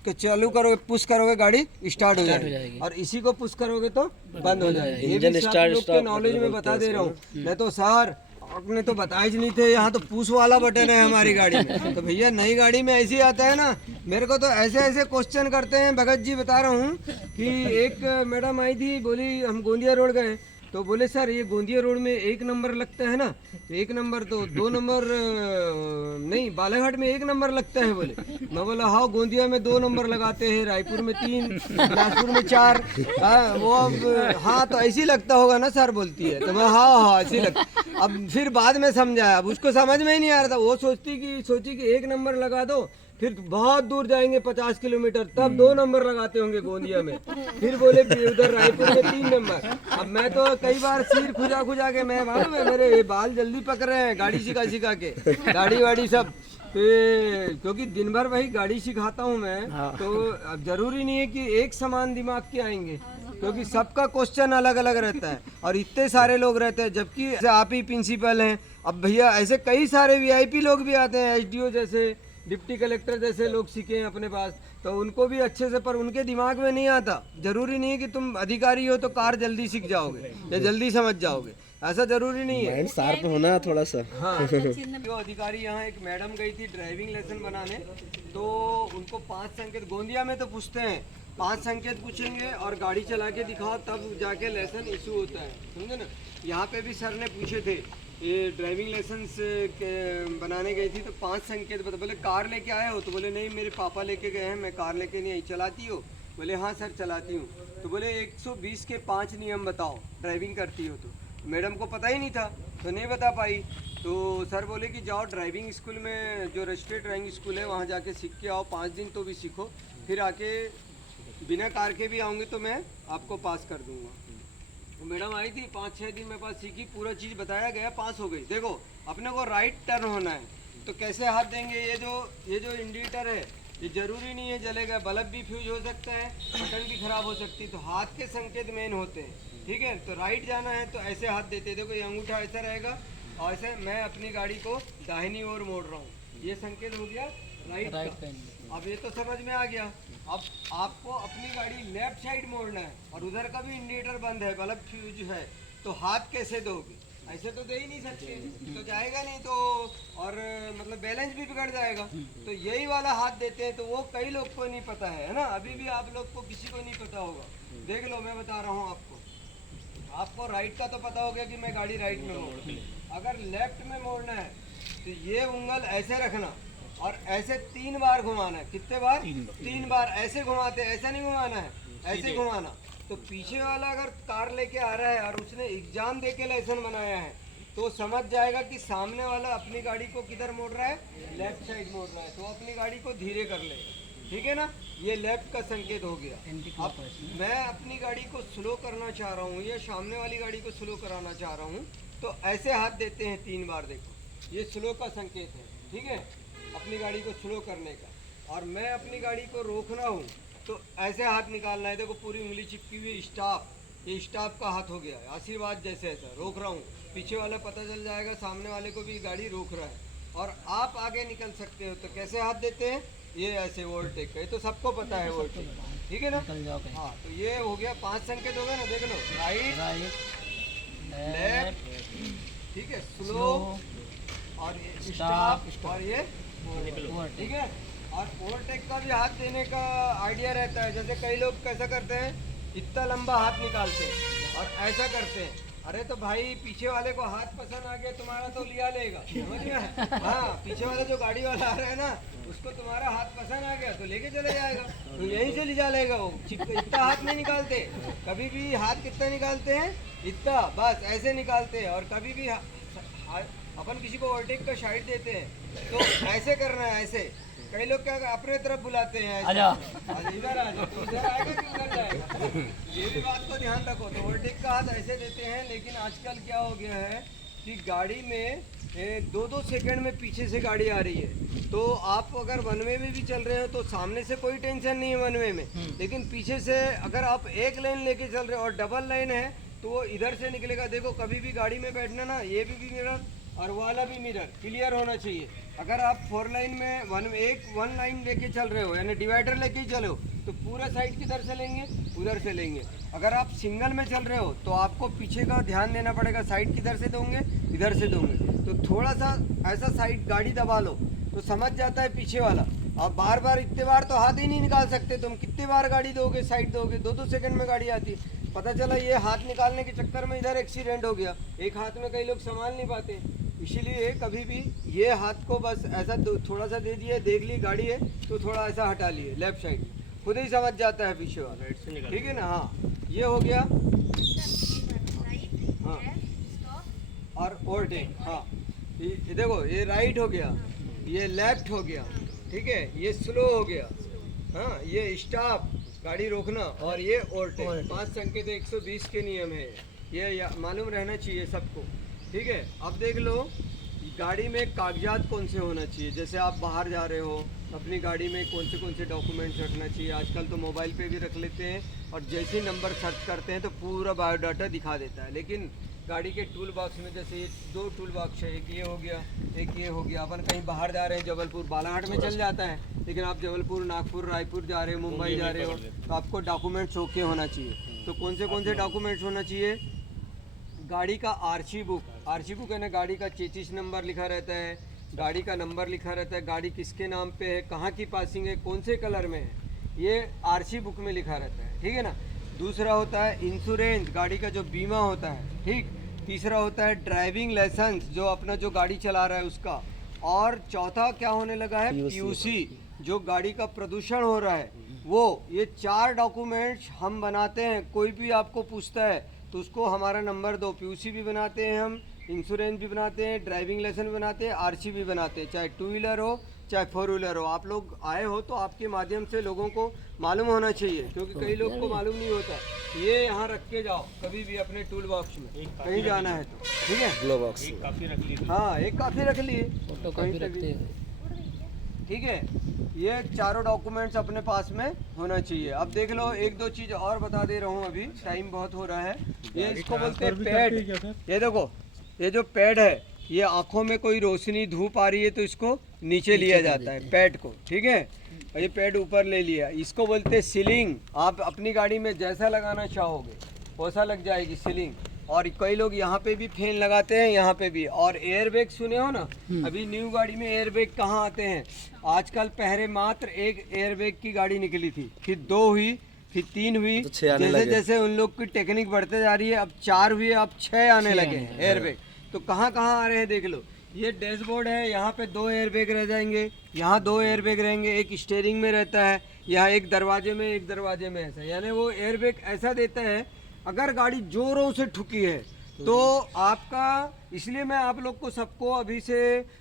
कि चालू करोगे, पुश करोगे, गाड़ी स्टार्ट हो जाएगी, और इसी को पुश करोगे तो बंद हो जाएगी। ये भी आप लोग के नॉलेज में बता दे रहा हूँ, नहीं तो सर आपने तो बताए ही नहीं थे, यहाँ तो पुश वाला बटन है हमारी गाड़ी में। तो भैया नई गाड़ी में ऐसे ही आता है ना। मेरे को तो ऐसे ऐसे क्वेश्चन करते हैं, भगत जी बता रहा हूँ कि एक मैडम आई थी, बोली हम गोंदिया रोड गए, तो बोले सर ये गोंदिया रोड में 1 नंबर लगता है ना। तो 1 नंबर तो 2 नंबर नहीं, बालाघाट में 1 नंबर लगता है बोले। मैं बोला हाँ, गोंदिया में 2 नंबर लगाते हैं, रायपुर में 3, बिलासपुर में 4। वो अब हाँ तो ऐसे ही लगता होगा ना सर, बोलती है। तो मैं हाँ ऐसे ही लगता। अब फिर बाद में समझाया, अब उसको समझ में ही नहीं आ रहा था। वो सोची कि 1 नंबर लगा दो, फिर बहुत दूर जाएंगे 50 किलोमीटर, तब 2 नंबर लगाते होंगे गोंदिया में। फिर बोले उधर रायपुर में 3 नंबर। अब मैं तो कई बार सिर खुजा के, मैं मालूम है मेरे बाल जल्दी पक रहे हैं गाड़ी सिखा के, गाड़ी वाड़ी सब। क्योंकि दिन भर वही गाड़ी सिखाता हूँ मैं, तो अब जरूरी नहीं है कि एक समान दिमाग के आएंगे, क्योंकि सबका क्वेश्चन अलग अलग रहता है और इतने सारे लोग रहते हैं। जबकि आप ही प्रिंसिपल हैं, अब भैया ऐसे कई सारे VIP लोग भी आते हैं, SDO जैसे, डिप्टी कलेक्टर जैसे लोग सीखे हैं अपने पास, तो उनको भी अच्छे से, पर उनके दिमाग में नहीं आता। जरूरी नहीं है कि तुम अधिकारी हो तो कार जल्दी सीख जाओगे या जल्दी समझ जाओगे, ऐसा जरूरी नहीं है। शार्प होना थोड़ा सा। हाँ, जो अधिकारी यहाँ एक मैडम गई थी ड्राइविंग लेसन बनाने, तो उनको 5 संकेत गोंदिया में तो पूछते हैं, 5 संकेत पूछेंगे और गाड़ी चला के दिखाओ तब जाके लेसन इशू होता है, समझे ना। यहाँ पे भी सर ने पूछे थे, ये ड्राइविंग लाइसेंस के बनाने गई थी, तो 5 संकेत बता। बोले कार लेके आए हो, तो बोले नहीं मेरे पापा लेके गए हैं, मैं कार लेके नहीं आई। चलाती हो, बोले हाँ सर चलाती हूँ। तो बोले 120 के 5 नियम बताओ ड्राइविंग करती हो। तो मैडम को पता ही नहीं था, तो नहीं बता पाई। तो सर बोले कि जाओ ड्राइविंग स्कूल में, जो रजिस्टर्ड ड्राइविंग स्कूल है वहाँ जाके सीख के आओ, 5 दिन तो भी सीखो, फिर आके बिना कार के भी आऊँगी तो मैं आपको पास कर दूँगा। तो मैडम आई थी, 5-6 दिन मेरे पास सीखी, पूरा चीज़ बताया गया, पास हो गई। देखो अपने को राइट टर्न होना है, तो कैसे हाथ देंगे, ये जो इंडिकेटर है ये जरूरी नहीं है जलेगा, बल्ब भी फ्यूज हो सकता है, बटन भी खराब हो सकती है, तो हाथ के संकेत मेन होते हैं, ठीक है। तो राइट जाना है तो ऐसे हाथ देते हैं, देखो ये अंगूठा ऐसा रहेगा, और ऐसे मैं अपनी गाड़ी को दाहिनी ओर मोड़ रहा हूँ, ये संकेत हो गया राइट का। अब ये तो समझ में आ गया। अब आपको अपनी गाड़ी लेफ्ट साइड मोड़ना है, और उधर का भी इंडिकेटर बंद है, बल्ब फ्यूज है, तो हाथ कैसे दोगे, ऐसे तो दे ही नहीं सकते, तो जाएगा नहीं, तो और मतलब बैलेंस भी बिगड़ जाएगा। तो यही वाला हाथ देते हैं, तो वो कई लोग को नहीं पता है ना, अभी भी आप लोग को किसी को नहीं पता होगा। देख लो मैं बता रहा हूँ आपको राइट का तो पता हो गया कि मैं गाड़ी राइट में मोड़, अगर लेफ्ट में मोड़ना है तो ये उंगल ऐसे रखना, और ऐसे 3 बार घुमाना है। कितने बार? 3 बार। ऐसे घुमाते हैं, ऐसा नहीं घुमाना है, ऐसे घुमाना। तो पीछे वाला अगर कार लेके आ रहा है और उसने एग्जाम दे के लाइसेंस बनाया है तो समझ जाएगा कि सामने वाला अपनी गाड़ी को किधर मोड़ रहा है, लेफ्ट साइड मोड़ रहा है, तो अपनी गाड़ी को धीरे कर ले। ठीक है ना, ये लेफ्ट का संकेत हो गया। अब मैं अपनी गाड़ी को स्लो करना चाह रहा हूँ या सामने वाली गाड़ी को स्लो कराना चाह रहा हूँ, तो ऐसे हाथ देते हैं 3 बार। देखो ये स्लो का संकेत है, ठीक है, अपनी गाड़ी को स्लो करने का। और मैं अपनी गाड़ी को रोकना हूँ तो ऐसे हाथ निकालना है। देखो पूरी उंगली चिपकी हुई, स्टॉप, ये स्टॉप का हाथ हो गया। आशीर्वाद जैसे ऐसा रोक रहा हूँ, पीछे वाला पता चल जाएगा सामने वाले को भी गाड़ी रोक रहा है। और आप आगे निकल सकते हो तो कैसे हाथ देते हैं, ये ऐसे ओवरटेक का, ये तो सबको पता है ओवरटेक, ठीक है ना। हाँ, तो ये हो गया 5 संकेत हो गए ना, देख लो, राइट, लेफ्ट, ठीक है, स्लो, और ये स्टॉप, और ये ठीक है। और ओवरटेक का भी हाथ देने का आइडिया रहता है। जैसे कई लोग कैसा करते हैं, इतना लंबा हाथ निकालते हैं और ऐसा करते हैं। अरे तो भाई पीछे वाले को हाथ पसंद आ गया, तुम्हारा तो लिया लेगा, समझ में। हाँ, पीछे वाला जो गाड़ी वाला आ रहा है ना, उसको तुम्हारा हाथ पसंद आ गया तो लेके चले जाएगा, तो यहीं से ले जा लेगा वो। इतना हाथ नहीं निकालते कभी भी। हाथ कितना निकालते हैं, इतना, बस ऐसे निकालते हैं। और कभी भी अपन किसी को ओवरटेक का साइड देते हैं तो ऐसे करना है, ऐसे। कई लोग क्या अपने तरफ बुलाते हैं, ऐसे इधर आ जाओ, तो इधर आएगा कि उधर जाएगा, ये भी बात को ध्यान रखो। तो ओवरटेक का हाथ ऐसे देते हैं। लेकिन आजकल क्या हो गया है कि गाड़ी में 2-2 सेकंड में पीछे से गाड़ी आ रही है, तो आप अगर वन वे में भी चल रहे हो तो सामने से कोई टेंशन नहीं है वन वे में, लेकिन पीछे से अगर आप एक लाइन लेके चल रहे हो और डबल लाइन है तो वो इधर से निकलेगा। देखो कभी भी गाड़ी में बैठना ना, ये भी मिरर और वाला भी मिरर क्लियर होना चाहिए। अगर आप 4 लाइन में वन लाइन लेके चल रहे हो, यानी डिवाइडर लेके ही चलो, तो पूरा साइड किधर से लेंगे, उधर से लेंगे। अगर आप सिंगल में चल रहे हो तो आपको पीछे का ध्यान देना पड़ेगा, साइड किधर से दोगे, इधर से दोगे। तो थोड़ा सा ऐसा साइड गाड़ी दबा लो तो समझ जाता है पीछे वाला। अब बार बार इतने बार तो हाथ ही नहीं निकाल सकते तुम, कितने बार गाड़ी दोगे, साइड दोगे, 2-2 सेकंड में गाड़ी आती है। पता चला ये हाथ निकालने के चक्कर में इधर एक्सीडेंट हो गया। एक हाथ में कई लोग संभाल नहीं पाते, इसीलिए कभी भी ये हाथ को बस ऐसा थोड़ा सा दे दिए, देख ली गाड़ी है तो थोड़ा ऐसा हटा लिए लेफ्ट साइड, खुद ही समझ जाता है पीछे वाला, ठीक है ना। हाँ, ये हो गया। हाँ, और ओवरटेक। हाँ, ये देखो, ये राइट हो गया, ये लेफ्ट हो गया, ठीक है, ये स्लो हो गया। हाँ, ये स्टॉप, गाड़ी रोकना, और ये ओवरटेक। 5 संकेत 120 के नियम है, ये मालूम रहना चाहिए सबको, ठीक है। अब देख लो गाड़ी में कागजात कौन से होना चाहिए। जैसे आप बाहर जा रहे हो, अपनी गाड़ी में कौन से डॉक्यूमेंट्स रखना चाहिए। आजकल तो मोबाइल पे भी रख लेते हैं, और जैसे ही नंबर सर्च करते हैं तो पूरा बायोडाटा दिखा देता है। लेकिन गाड़ी के टूल बॉक्स में जैसे ये 2 टूल बॉक्स है, एक ये हो गया, एक ये हो गया। अपन कहीं बाहर जा रहे हैं, जबलपुर बालाघाट में चल जाता है, लेकिन आप जबलपुर, नागपुर, रायपुर जा रहे हो, मुंबई जा रहे हो, तो आपको डॉक्यूमेंट्स ओके होना चाहिए। तो कौन से डॉक्यूमेंट्स होना चाहिए, गाड़ी का आरसी बुक है ना, गाड़ी का चेचिस नंबर लिखा रहता है, गाड़ी का नंबर लिखा रहता है, गाड़ी किसके नाम पे है, कहाँ की पासिंग है, कौन से कलर में है, ये आरसी बुक में लिखा रहता है, ठीक है ना। दूसरा होता है इंश्योरेंस, गाड़ी का जो बीमा होता है, ठीक। तीसरा होता है ड्राइविंग लाइसेंस, जो अपना जो गाड़ी चला रहा है उसका। और चौथा क्या होने लगा है, पीयूसी, जो गाड़ी का प्रदूषण हो रहा है वो। ये 4 डॉक्यूमेंट्स हम बनाते हैं। कोई भी आपको पूछता है तो उसको हमारा नंबर दो। पीयूसी भी बनाते हैं हम, इंश्योरेंस भी बनाते हैं, ड्राइविंग लाइसेंस बनाते हैं, आरसी भी बनाते हैं, चाहे 2 व्हीलर हो चाहे 4 व्हीलर हो। आप लोग आए हो तो आपके माध्यम से लोगों को मालूम होना चाहिए, क्योंकि कई लोग को मालूम नहीं होता। ये यहाँ रख के जाओ कभी भी अपने टूल बॉक्स में, कहीं जाना है तो, ठीक है। ग्लो बॉक्स, हाँ, एक काफ़ी रख लिए, कहीं तक भी, ठीक है। ये चारों डॉक्यूमेंट्स अपने पास में होना चाहिए। अब देख लो, 1-2 चीज़ और बता दे रहा हूँ, अभी टाइम बहुत हो रहा है। ये इसको बोलते हैं पैड। ये देखो, ये जो पैड है, ये आँखों में कोई रोशनी धूप आ रही है तो इसको नीचे लिया जाता है, पैड को, ठीक है। और ये पैड ऊपर ले लिया, इसको बोलते हैं सीलिंग। आप अपनी गाड़ी में जैसा लगाना चाहोगे वैसा लग जाएगी सीलिंग। और कई लोग यहाँ पे भी फैन लगाते हैं, यहाँ पे भी। और एयर बैग सुने हो ना, अभी न्यू गाड़ी में एयर बैग कहाँ आते हैं आजकल। पहले मात्र 1 एयर बैग की गाड़ी निकली थी, फिर 2 हुई, फिर 3 हुई, तो 6 आने जैसे लगे। जैसे उन लोग की टेक्निक बढ़ते जा रही है, अब 4 हुए, अब 6 आने लगे हैं एयर बैग। तो कहाँ कहाँ आ रहे हैं देख लो। ये डैशबोर्ड है, यहाँ पे 2 एयर बैग रह जाएंगे, यहाँ 2 एयर बैग रहेंगे, एक स्टीयरिंग में रहता है, यहाँ एक दरवाजे में ऐसा, यानी वो एयर बैग ऐसा देता है अगर गाड़ी जोरों से ठुकी है तो आपका, इसलिए मैं आप लोग को सबको अभी से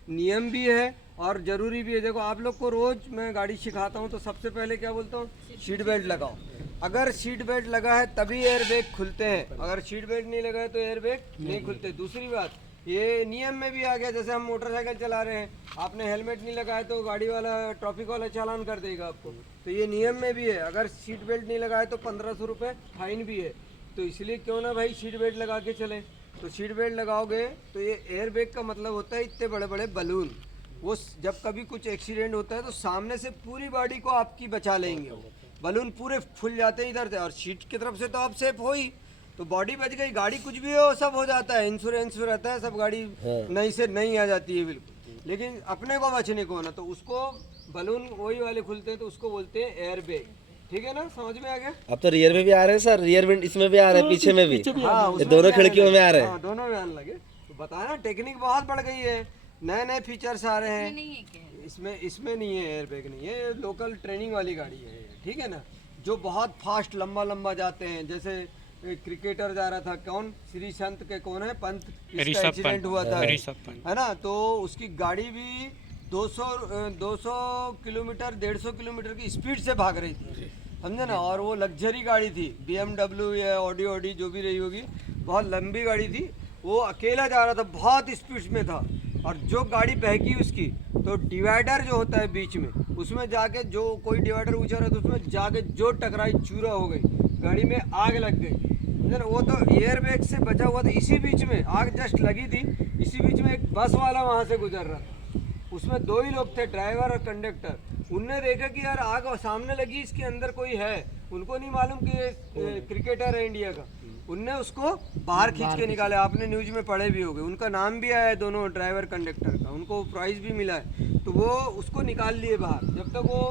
नियम भी है और ज़रूरी भी है। देखो आप लोग को रोज़ मैं गाड़ी सिखाता हूँ तो सबसे पहले क्या बोलता हूँ, सीट बेल्ट लगाओ। अगर सीट बेल्ट लगा है तभी एयर बैग खुलते हैं, अगर सीट बेल्ट नहीं लगा है तो एयर बैग नहीं खुलते। दूसरी बात, ये नियम में भी आ गया, जैसे हम मोटरसाइकिल चला रहे हैं, आपने हेलमेट नहीं लगाया तो गाड़ी वाला, ट्रैफिक वाला चालान कर देगा आपको, तो ये नियम में भी है। अगर सीट बेल्ट नहीं लगाए तो 1500 रुपये फाइन भी है। तो इसलिए क्यों ना भाई सीट बेल्ट लगा के चले। तो सीट बेल्ट लगाओगे तो ये एयर बैग का मतलब होता है इतने बड़े बड़े बलून, वो जब कभी कुछ एक्सीडेंट होता है तो सामने से पूरी बॉडी को आपकी बचा लेंगे, वो बलून पूरे फुल जाते हैं इधर से, और सीट की तरफ से तो आप सेफ हो ही, तो बॉडी बच गई। गाड़ी कुछ भी हो सब हो जाता है, इंश्योरेंस रहता है, सब गाड़ी नई से नई आ जाती है बिल्कुल। लेकिन अपने को बचने को ना, तो उसको बलून वही वाले खुलते हैं तो उसको बोलते हैं एयर बैग। ठीक है ना, समझ में आ गया? अब तो रियर में भी आ रहे हैं सर, रियर विंड इसमें भी आ रहे हैं, पीछे में भी, हाँ, ये दोनों खिड़कियों में आ रहे हैं। हाँ, दोनों में आने लगे। तो बताना, टेक्निक बहुत बढ़ गई है, नए नए फीचर्स आ रहे हैं। नहीं है क्या? इसमें नहीं है एयर बैग, नहीं है, ये लोकल ट्रेनिंग वाली गाड़ी है, ठीक है ना। जो बहुत फास्ट लंबा जाते हैं, जैसे क्रिकेटर जा रहा था, कौन, श्री संत के कौन है, पंत, इसका एक्सीडेंट हुआ था, है ना, तो उसकी गाड़ी भी 200 किलोमीटर 150 किलोमीटर की स्पीड से भाग रही थी, समझे ना। और वो लग्जरी गाड़ी थी, BMW या ऑडी जो भी रही होगी, बहुत लंबी गाड़ी थी, वो अकेला जा रहा था, बहुत स्पीड में था। और जो गाड़ी बहकी उसकी, तो डिवाइडर जो होता है बीच में, उसमें जाके, जो कोई डिवाइडर ऊंचा रहा तो उसमें जाके जो टकराई, चूरा हो गई, गाड़ी में आग लग गई, समझे ना। वो तो एयर बैग से बचा हुआ था। इसी बीच में आग जस्ट लगी थी, इसी बीच में एक बस वाला वहाँ से गुजर रहा था, उसमें 2 ही लोग थे, ड्राइवर और कंडक्टर। उनने देखा कि यार आग सामने लगी, इसके अंदर कोई है, उनको नहीं मालूम कि ये क्रिकेटर है इंडिया का। उनने उसको बाहर खींच के निकाला, आपने न्यूज में पढ़े भी होंगे, उनका नाम भी आया है दोनों ड्राइवर कंडक्टर का, उनको प्राइज़ भी मिला है। तो वो उसको निकाल लिए बाहर, जब तक वो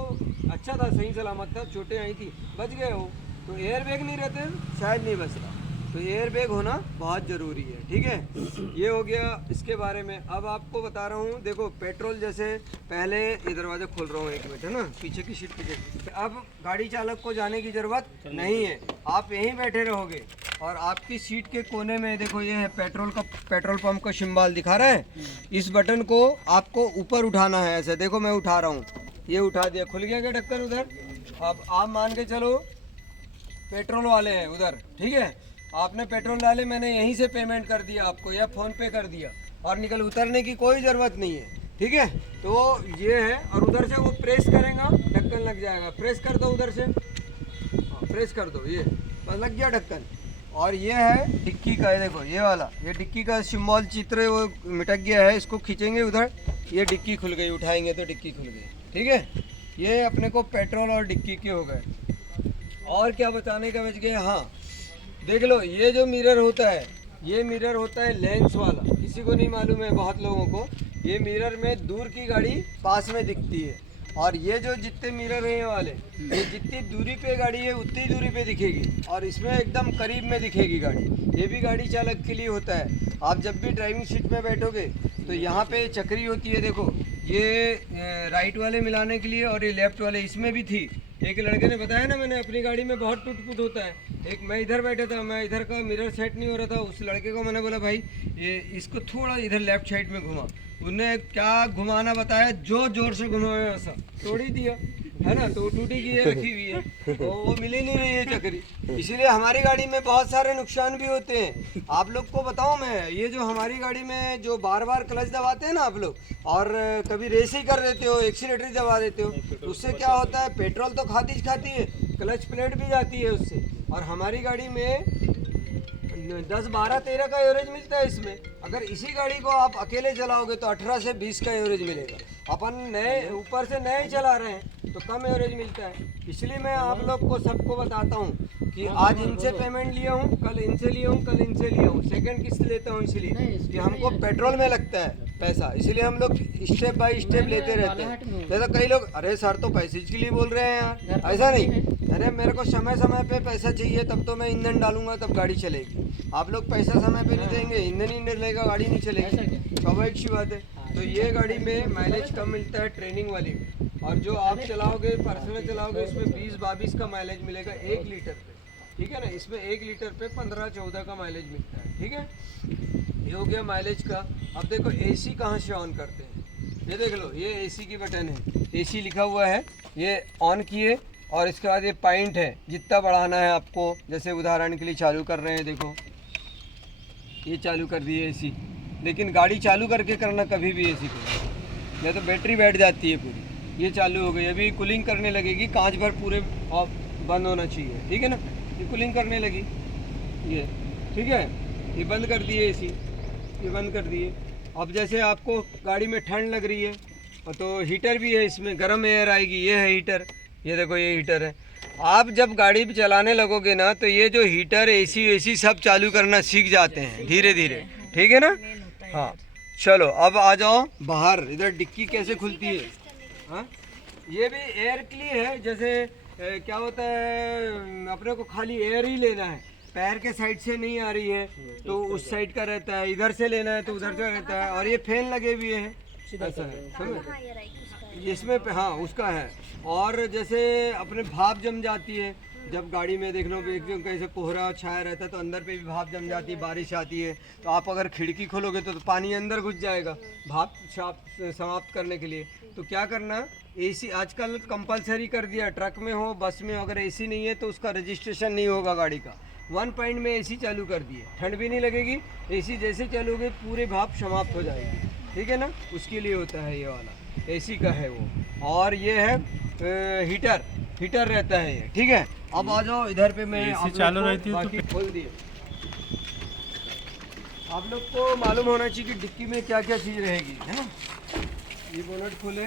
अच्छा था, सही सलामत था, चोटें आई थी, बच गए हो। तो एयर बैग नहीं रहते शायद नहीं बचता, तो एयर बैग होना बहुत ज़रूरी है, ठीक है। ये हो गया इसके बारे में। अब आपको बता रहा हूँ, देखो पेट्रोल, जैसे पहले ये दरवाज़ा खोल रहा हूँ, 1 मिनट, है ना, पीछे की सीट पीछे। अब गाड़ी चालक को जाने की ज़रूरत नहीं है, आप यहीं बैठे रहोगे, और आपकी सीट के कोने में देखो ये है पेट्रोल पंप का सिंबल दिखा रहा है। इस बटन को आपको ऊपर उठाना है, ऐसे देखो मैं उठा रहा हूँ, ये उठा दिया, खुल गया क्या ढक्कन उधर। अब आप मान के चलो पेट्रोल वाले हैं उधर, ठीक है, आपने पेट्रोल डाले, मैंने यहीं से पेमेंट कर दिया आपको, या फ़ोन पे कर दिया, और निकल, उतरने की कोई ज़रूरत नहीं है, ठीक है। तो ये है, और उधर से वो प्रेस करेगा, ढक्कन लग जाएगा, प्रेस कर दो उधर से, प्रेस कर दो, ये बस लग गया ढक्कन। और ये है डिक्की का, देखो ये वाला, ये डिक्की का सिंबल चित्र वो मिटक गया है, इसको खींचेंगे उधर, ये डिक्की खुल गई, उठाएंगे तो डिक्की खुल गई, ठीक है। ये अपने को पेट्रोल और डिक्की के हो गए। और क्या बताने का बच गया, हाँ देख लो, ये जो मिरर होता है, ये मिरर होता है लेंस वाला, किसी को नहीं मालूम है, बहुत लोगों को। ये मिरर में दूर की गाड़ी पास में दिखती है, और ये जो जितने मिरर हैं ये वाले, ये जितनी दूरी पे गाड़ी है उतनी दूरी पे दिखेगी, और इसमें एकदम करीब में दिखेगी गाड़ी। ये भी गाड़ी चालक के लिए होता है। आप जब भी ड्राइविंग सीट में बैठोगे तो यहाँ पे चक्री होती है, देखो ये राइट वाले मिलाने के लिए, और ये लेफ्ट वाले, इसमें भी थी। एक लड़के ने बताया ना, मैंने अपनी गाड़ी में बहुत टूट फूट होता है। एक मैं इधर बैठा था, मैं इधर का मिरर सेट नहीं हो रहा था, उस लड़के को मैंने बोला भाई ये इसको थोड़ा इधर लेफ्ट साइड में घुमा, उन्हें क्या घुमाना बताया, जो जोर से घुमाया वैसा तोड़ ही दिया, है ना। तो टूटी की ये रखी हुई है, तो वो मिल ही नहीं रही है चक्री। इसीलिए हमारी गाड़ी में बहुत सारे नुकसान भी होते हैं। आप लोग को बताऊं मैं, ये जो हमारी गाड़ी में जो बार बार क्लच दबाते हैं ना आप लोग, और कभी रेस ही कर देते हो, एक्सीलेटर ही दबा देते हो, तो उससे क्या होता है, पेट्रोल तो खाती है, क्लच प्लेट भी जाती है उससे। और हमारी गाड़ी में 10, 12, 13 का एवरेज मिलता है इसमें। अगर इसी गाड़ी को आप अकेले चलाओगे तो 18 से 20 का एवरेज मिलेगा। अपन नए ऊपर से नए चला रहे हैं तो कम एवरेज मिलता है। इसलिए मैं आप लोग को सबको बताता हूँ कि आज इनसे पेमेंट लिया हूँ, कल इनसे लिया हूँ, कल इनसे लिया हूँ, सेकंड किस्त लेता हूँ, इसलिए कि हमको पेट्रोल में लगता है पैसा, इसलिए हम लोग स्टेप बाय स्टेप लेते रहते हैं। जैसा कई लोग, अरे सर तो पैसे के लिए बोल रहे हैं यार, ऐसा नहीं, अरे मेरे को समय समय पे पैसा चाहिए, तब तो मैं ईंधन डालूंगा तब गाड़ी चलेगी। आप लोग पैसा समय पे नहीं देंगे, ईंधन ही नहीं लगेगा, गाड़ी नहीं चलेगी। स्वाभाविक सी बात है। तो ये गाड़ी में माइलेज कम मिलता है ट्रेनिंग वाली, और जो आप चलाओगे पर्सनल चलाओगे इसमें 20-22 का माइलेज मिलेगा 1 लीटर पे, ठीक है ना। इसमें 1 लीटर पे 15-14 का माइलेज मिलता है, ठीक है। ये हो गया माइलेज का। अब देखो एसी कहाँ से ऑन करते हैं, ये देख लो, ये एसी की बटन है, एसी लिखा हुआ है, ये ऑन किए और इसके बाद ये पॉइंट है जितना बढ़ाना है आपको। जैसे उदाहरण के लिए चालू कर रहे हैं, देखो ये चालू कर दिए एसी, लेकिन गाड़ी चालू करके करना कभी भी एसी को, या तो बैटरी बैठ जाती है पूरी। ये चालू हो गई, अभी कूलिंग करने लगेगी, कांच भर पूरे ऑफ बंद होना चाहिए, ठीक है ना। ये कूलिंग करने लगी, ये ठीक है। ये बंद कर दिए एसी, ये बंद कर दिए। अब जैसे आपको गाड़ी में ठंड लग रही है तो हीटर भी है, इसमें गर्म एयर आएगी, ये है हीटर, ये देखो ये हीटर है। आप जब गाड़ी भी चलाने लगोगे ना तो ये जो हीटर एसी सब चालू करना सीख जाते हैं धीरे धीरे, ठीक है ना। हाँ चलो अब आ जाओ बाहर, इधर डिक्की कैसे खुलती है। हाँ ये भी एयर के लिए है। जैसे क्या होता है, अपने को खाली एयर ही लेना है, पैर के साइड से नहीं आ रही है तो उस साइड का रहता है, इधर से लेना है तो उधर का रहता है। और ये फैन लगे हुए हैं, ऐसा है, समझ। हाँ ये राइट उसका है। इसमें हाँ उसका है। और जैसे अपने भाप जम जाती है, जब गाड़ी में देख लो एकदम कैसे कोहरा छाया रहता है तो अंदर पे भी भाप जम जाती है, बारिश आती है तो आप अगर खिड़की खोलोगे तो पानी अंदर घुस जाएगा भाप समाप्त करने के लिए। तो क्या करना, एसी आजकल कंपलसरी कर दिया, ट्रक में हो बस में, अगर एसी नहीं है तो उसका रजिस्ट्रेशन नहीं होगा गाड़ी का। 1 पॉइंट में एसी चालू कर दिए, ठंड भी नहीं लगेगी, एसी जैसे चालू होगी पूरे भाप समाप्त हो जाएगी, ठीक है ना। उसके लिए होता है ये वाला, एसी का है वो। और ये है हीटर रहता है ये, ठीक है। अब आ जाओ इधर पे, मैं आप चालू रहती है बाकी खोल दिए। आप लोग को मालूम होना चाहिए कि डिक्की में क्या क्या चीज़ रहेगी, है ना। ये बोनट खोले,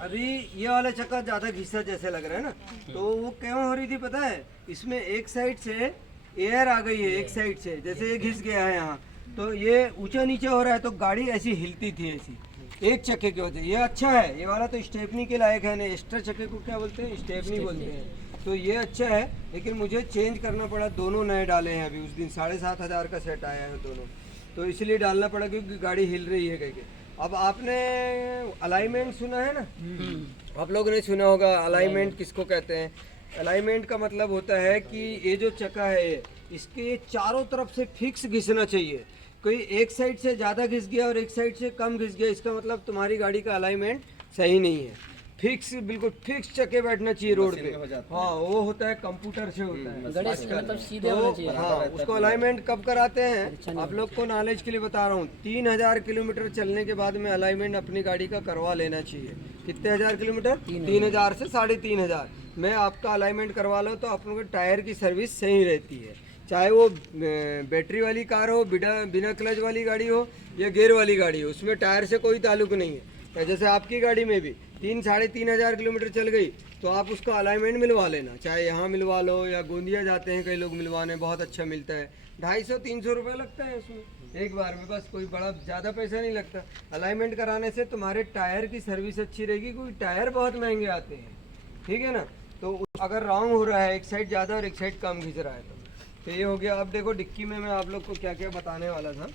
अभी ये वाला चक्का ज़्यादा घिसा जैसे लग रहा है ना, तो वो क्यों हो रही थी पता है, इसमें एक साइड से एयर आ गई है, एक साइड से जैसे ये घिस गया है यहाँ, तो ये ऊंचा नीचे हो रहा है तो गाड़ी ऐसी हिलती थी, ऐसी एक चक्के की वजह। ये अच्छा है, ये वाला तो स्टेपनी के लायक है ना, एक्स्ट्रा चक्के को क्या बोलते हैं, स्टेपनी बोलते हैं। तो ये अच्छा है, लेकिन मुझे चेंज करना पड़ा, दोनों नए डाले हैं अभी, उस दिन 7,500 का सेट आया है दोनों, तो इसलिए डालना पड़ा क्योंकि गाड़ी हिल रही है कहीं। अब आपने अलाइनमेंट सुना है ना, आप लोगों ने सुना होगा अलाइनमेंट किसको कहते हैं। अलाइनमेंट का मतलब होता है कि ये जो चक्का है इसके चारों तरफ से फिक्स घिसना चाहिए। कोई एक साइड से ज़्यादा घिस गया और एक साइड से कम घिस गया, इसका मतलब तुम्हारी गाड़ी का अलाइनमेंट सही नहीं है। फिक्स, बिल्कुल फिक्स चक्के बैठना चाहिए रोड पे। हाँ वो होता है कंप्यूटर से होता है, मतलब सीधे होना चाहिए। हाँ उसको अलाइनमेंट कब कराते हैं, आप लोग को नॉलेज के लिए बता रहा हूँ, 3000 किलोमीटर चलने के बाद में अलाइनमेंट अपनी गाड़ी का करवा लेना चाहिए। कितने हजार किलोमीटर, 3000 से 3500 में आपका अलाइनमेंट करवा लो तो आप लोगों के टायर की सर्विस सही रहती है। चाहे वो बैटरी वाली कार हो, बिना क्लच वाली गाड़ी हो या गियर वाली गाड़ी हो, उसमें टायर से कोई ताल्लुक नहीं है। जैसे आपकी गाड़ी में भी 3-3.5 किलोमीटर चल गई तो आप उसका अलाइनमेंट मिलवा लेना, चाहे यहाँ मिलवा लो या गोंदिया जाते हैं कई लोग मिलवाने, बहुत अच्छा मिलता है। 250-300 रुपये लगता है उसमें एक बार में, बस कोई बड़ा ज़्यादा पैसा नहीं लगता। अलाइनमेंट कराने से तुम्हारे टायर की सर्विस अच्छी रहेगी, क्योंकि टायर बहुत महंगे आते हैं, ठीक है ना। तो अगर रॉन्ग हो रहा है, एक साइड ज़्यादा और एक साइड कम खींच रहा है तो ये हो गया। अब देखो डिक्की में मैं आप लोग को क्या क्या बताने वाला था।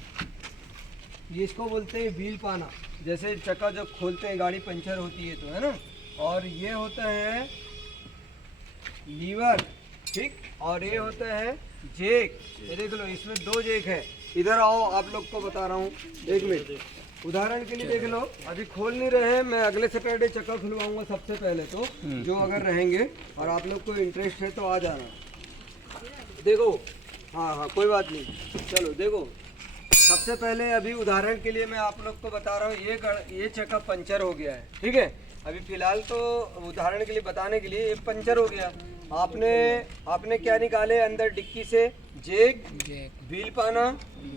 ये इसको बोलते हैं व्हील पाना, जैसे चक्का जब खोलते हैं गाड़ी पंचर होती है तो, है ना। और ये होता है लीवर, ठीक, और ये होता है जेक। ये देख लो इसमें 2 जेक है। इधर आओ, आप लोग को बता रहा हूँ, 1 मिनट उदाहरण के लिए देख लो। अभी खोल नहीं रहे हैं, मैं अगले सैटरडे चक्का खुलवाऊंगा सबसे पहले तो, जो अगर रहेंगे और आप लोग को इंटरेस्ट है तो आ जाना। देखो हाँ कोई बात नहीं, चलो देखो सबसे पहले अभी उदाहरण के लिए मैं आप लोग को बता रहा हूँ, ये चक्का पंचर हो गया है, ठीक है। अभी फिलहाल तो उदाहरण के लिए बताने के लिए ये पंचर हो गया। आपने क्या निकाले अंदर डिक्की से, जेक, व्हील पाना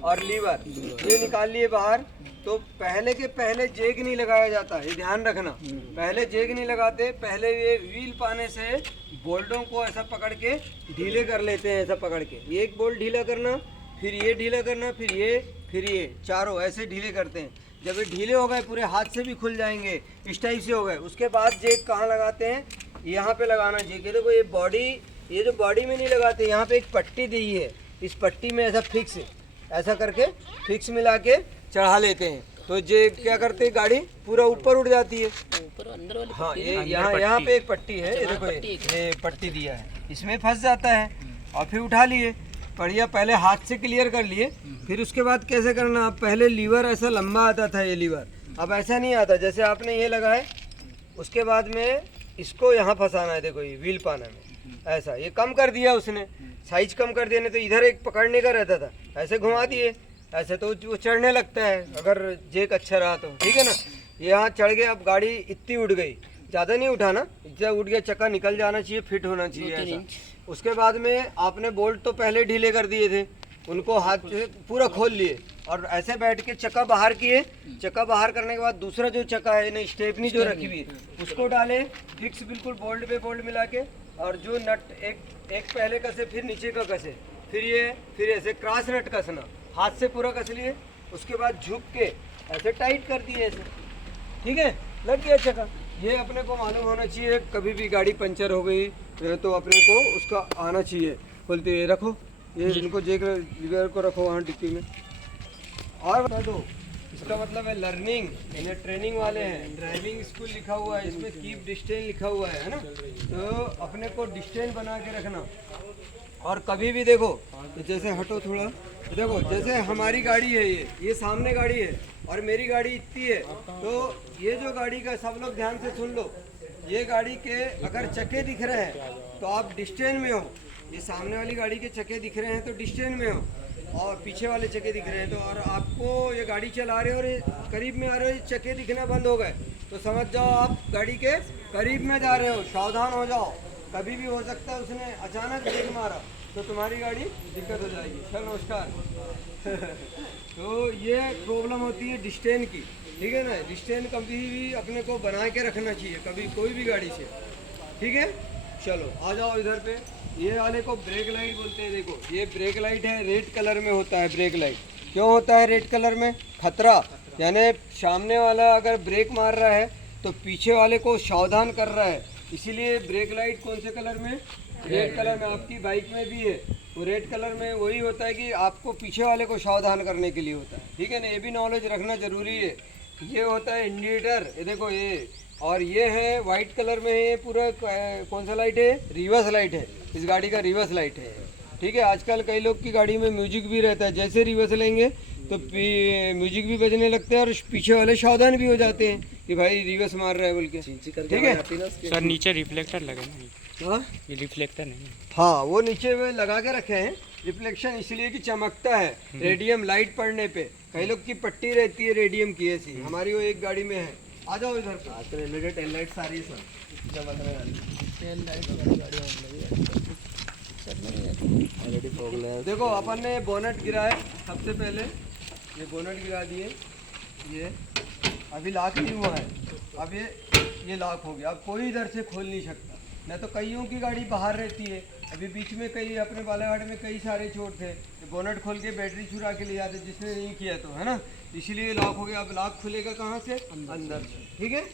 और लीवर, ये निकाल लिए बाहर। तो पहले के पहले जेक नहीं लगाया जाता, ये ध्यान रखना, पहले जेक नहीं लगाते, पहले ये व्हील पाने से बोल्टों को ऐसा पकड़ के ढीले कर लेते हैं, ऐसा पकड़ के, एक बोल्ट ढीला करना, फिर ये ढीला करना, फिर ये फिर ये चारों ऐसे ढीले करते हैं। जब ये ढीले हो गए पूरे हाथ से भी खुल जाएंगे, इस टाइप से हो गए, उसके बाद जेक कहाँ लगाते हैं, यहाँ पे लगाना चाहिए। देखो ये बॉडी, ये जो बॉडी में नहीं लगाते, यहाँ पे एक पट्टी दी है, इस पट्टी में ऐसा फिक्स, ऐसा करके फिक्स मिला के चढ़ा लेते हैं। तो ये क्या करते हैं, गाड़ी पूरा ऊपर उठ जाती है। ऊपर अंदर वाली हाँ, पट्टी ये है। यहाँ पे एक पट्टी है, ये देखो ये पट्टी दिया है, इसमें फंस जाता है और फिर उठा लिए। बढ़िया, पहले हाथ से क्लियर कर लिए, फिर उसके बाद कैसे करना, अब पहले लीवर ऐसा लंबा आता था, ये लीवर अब ऐसा नहीं आता। जैसे आपने ये लगाए, उसके बाद में इसको यहाँ फंसाना है, देखो ये व्हील पाना में ऐसा, ये कम कर दिया उसने, साइज कम कर दिया। नहीं तो इधर एक पकड़ने का रहता था, ऐसे घुमा दिए ऐसे, तो वो चढ़ने लगता है अगर जेक अच्छा रहा तो, ठीक है ना। यहाँ चढ़ गए, अब गाड़ी इतनी उठ गई, ज़्यादा नहीं उठाना, इतना उठ गया, चक्का निकल जाना चाहिए, फिट होना चाहिए ऐसा। उसके बाद में आपने बोल्ट तो पहले ढीले कर दिए थे, उनको हाथ से पूरा खोल लिए और ऐसे बैठ के चक्का बाहर किए। चक्का बाहर करने के बाद दूसरा जो चक्का है ना, स्टेपनी जो रखी हुई है, उसको डाले फिक्स बिल्कुल बोल्ट पे बोल्ट मिला के, और जो नट एक पहले कसे, फिर नीचे का कसे, फिर ऐसे क्रॉस नट कसना, हाथ से पूरा कस लिए। उसके बाद झुक के ऐसे टाइट कर दिए ऐसे, ठीक है, लग गया चक्का। ये अपने को मालूम होना चाहिए, कभी भी गाड़ी पंचर हो गई तो अपने को उसका आना चाहिए। बोलते ये रखो, ये इनको जेक लीवर को रखो वहाँ डिक्की में। और बता दो, इसका मतलब है लर्निंग, इन्हें ट्रेनिंग वाले हैं, ड्राइविंग स्कूल लिखा हुआ है, इसमें कीप डिस्टेंस लिखा हुआ है ना। तो अपने को डिस्टेंस बना के रखना। और कभी भी देखो, जैसे हटो थोड़ा, देखो जैसे हमारी गाड़ी है, ये सामने गाड़ी है और मेरी गाड़ी इतनी है, तो ये जो गाड़ी का, सब लोग ध्यान से सुन लो, ये गाड़ी के अगर चक्के दिख रहे हैं तो आप डिस्टेंस में हो, ये सामने वाली गाड़ी के चक्के दिख रहे हैं तो डिस्टेंस में हो, और पीछे वाले चक्के दिख रहे हैं तो, और आपको ये गाड़ी चला रहे हो और ये करीब में आ रहे हो, चक्के दिखना बंद हो गए तो समझ जाओ आप गाड़ी के करीब में जा रहे हो, सावधान हो जाओ। कभी भी हो सकता है उसने अचानक ब्रेक मारा तो तुम्हारी गाड़ी दिक्कत हो जाएगी। सर नमस्कार। तो ये प्रॉब्लम होती है डिस्टेंस की, ठीक है ना। डिस्टेंस कभी भी अपने को बना के रखना चाहिए, कभी कोई भी गाड़ी से, ठीक है। चलो आ जाओ इधर पे, ये वाले को ब्रेक लाइट बोलते हैं। देखो ये ब्रेक लाइट है, रेड कलर में होता है ब्रेक लाइट। क्यों होता है रेड कलर में? खतरा, यानी सामने वाला अगर ब्रेक मार रहा है तो पीछे वाले को सावधान कर रहा है, इसीलिए ब्रेक लाइट कौन से कलर में? रेड कलर में। आपकी बाइक में भी है, वो रेड कलर में वही होता है कि आपको पीछे वाले को सावधान करने के लिए होता है, ठीक है ना। ये भी नॉलेज रखना जरूरी है। ये होता है इंडिकेटर, ये देखो ये, और ये है वाइट कलर में है, ये पूरा कौन सा लाइट है? रिवर्स लाइट है, इस गाड़ी का रिवर्स लाइट है, ठीक है। आजकल कई लोग की गाड़ी में म्यूजिक भी रहता है, जैसे रिवर्स लेंगे तो म्यूजिक भी बजने लगते हैं और पीछे वाले सावधान भी हो जाते हैं कि भाई रिवर्स मार रहा है बोल के, ठीक है। सर नीचे रिफ्लेक्टर लगे नहीं, हाँ ये रिफ्लेक्टर नहीं है। हाँ, वो नीचे में लगा के रखे हैं रिफ्लेक्शन, इसलिए कि चमकता है रेडियम लाइट पड़ने पे। कई लोग की पट्टी रहती है रेडियम की ऐसी, हमारी वो एक गाड़ी में है। आ जाओ इधर पे। आजकल एलईडी टेल लाइट सारी सर चमकने वाली टेल लाइट। देखो अपन ने बोनट गिराया, सबसे पहले ये बोनट गिरा दिए, ये अभी लॉक नहीं हुआ है, अब ये लॉक हो गया। अब कोई इधर से खोल नहीं सकता, नहीं तो कईयों की गाड़ी बाहर रहती है। अभी बीच में कई अपने बालाघाट में कई सारे चोर थे, बोनट खोल के बैटरी चुरा के ले जाते, जिसने नहीं किया तो, है ना, इसीलिए लॉक हो गया। अब लॉक खुलेगा कहाँ से? अंदर से, ठीक है।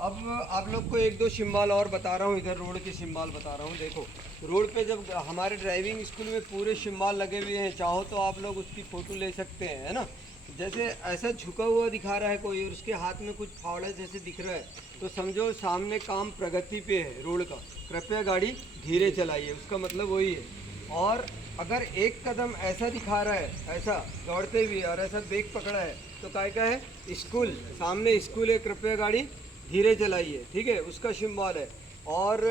अब आप लोग को एक दो सिंबल और बता रहा हूँ, इधर रोड के सिंबल बता रहा हूँ। देखो रोड पे जब हमारे ड्राइविंग स्कूल में पूरे सिंबल लगे हुए हैं, चाहो तो आप लोग उसकी फ़ोटो ले सकते हैं, है ना। जैसे ऐसा झुका हुआ दिखा रहा है कोई और उसके हाथ में कुछ फावड़ा जैसे दिख रहा है, तो समझो सामने काम प्रगति पे है रोड का, कृपया गाड़ी धीरे चलाइए, उसका मतलब वही है। और अगर एक कदम ऐसा दिखा रहा है, ऐसा दौड़ते हुए, और ऐसा ब्रेक पकड़ा है, तो काय का है? स्कूल, सामने स्कूल है, कृपया गाड़ी धीरे चलाइए, ठीक है, उसका सिंबल है। और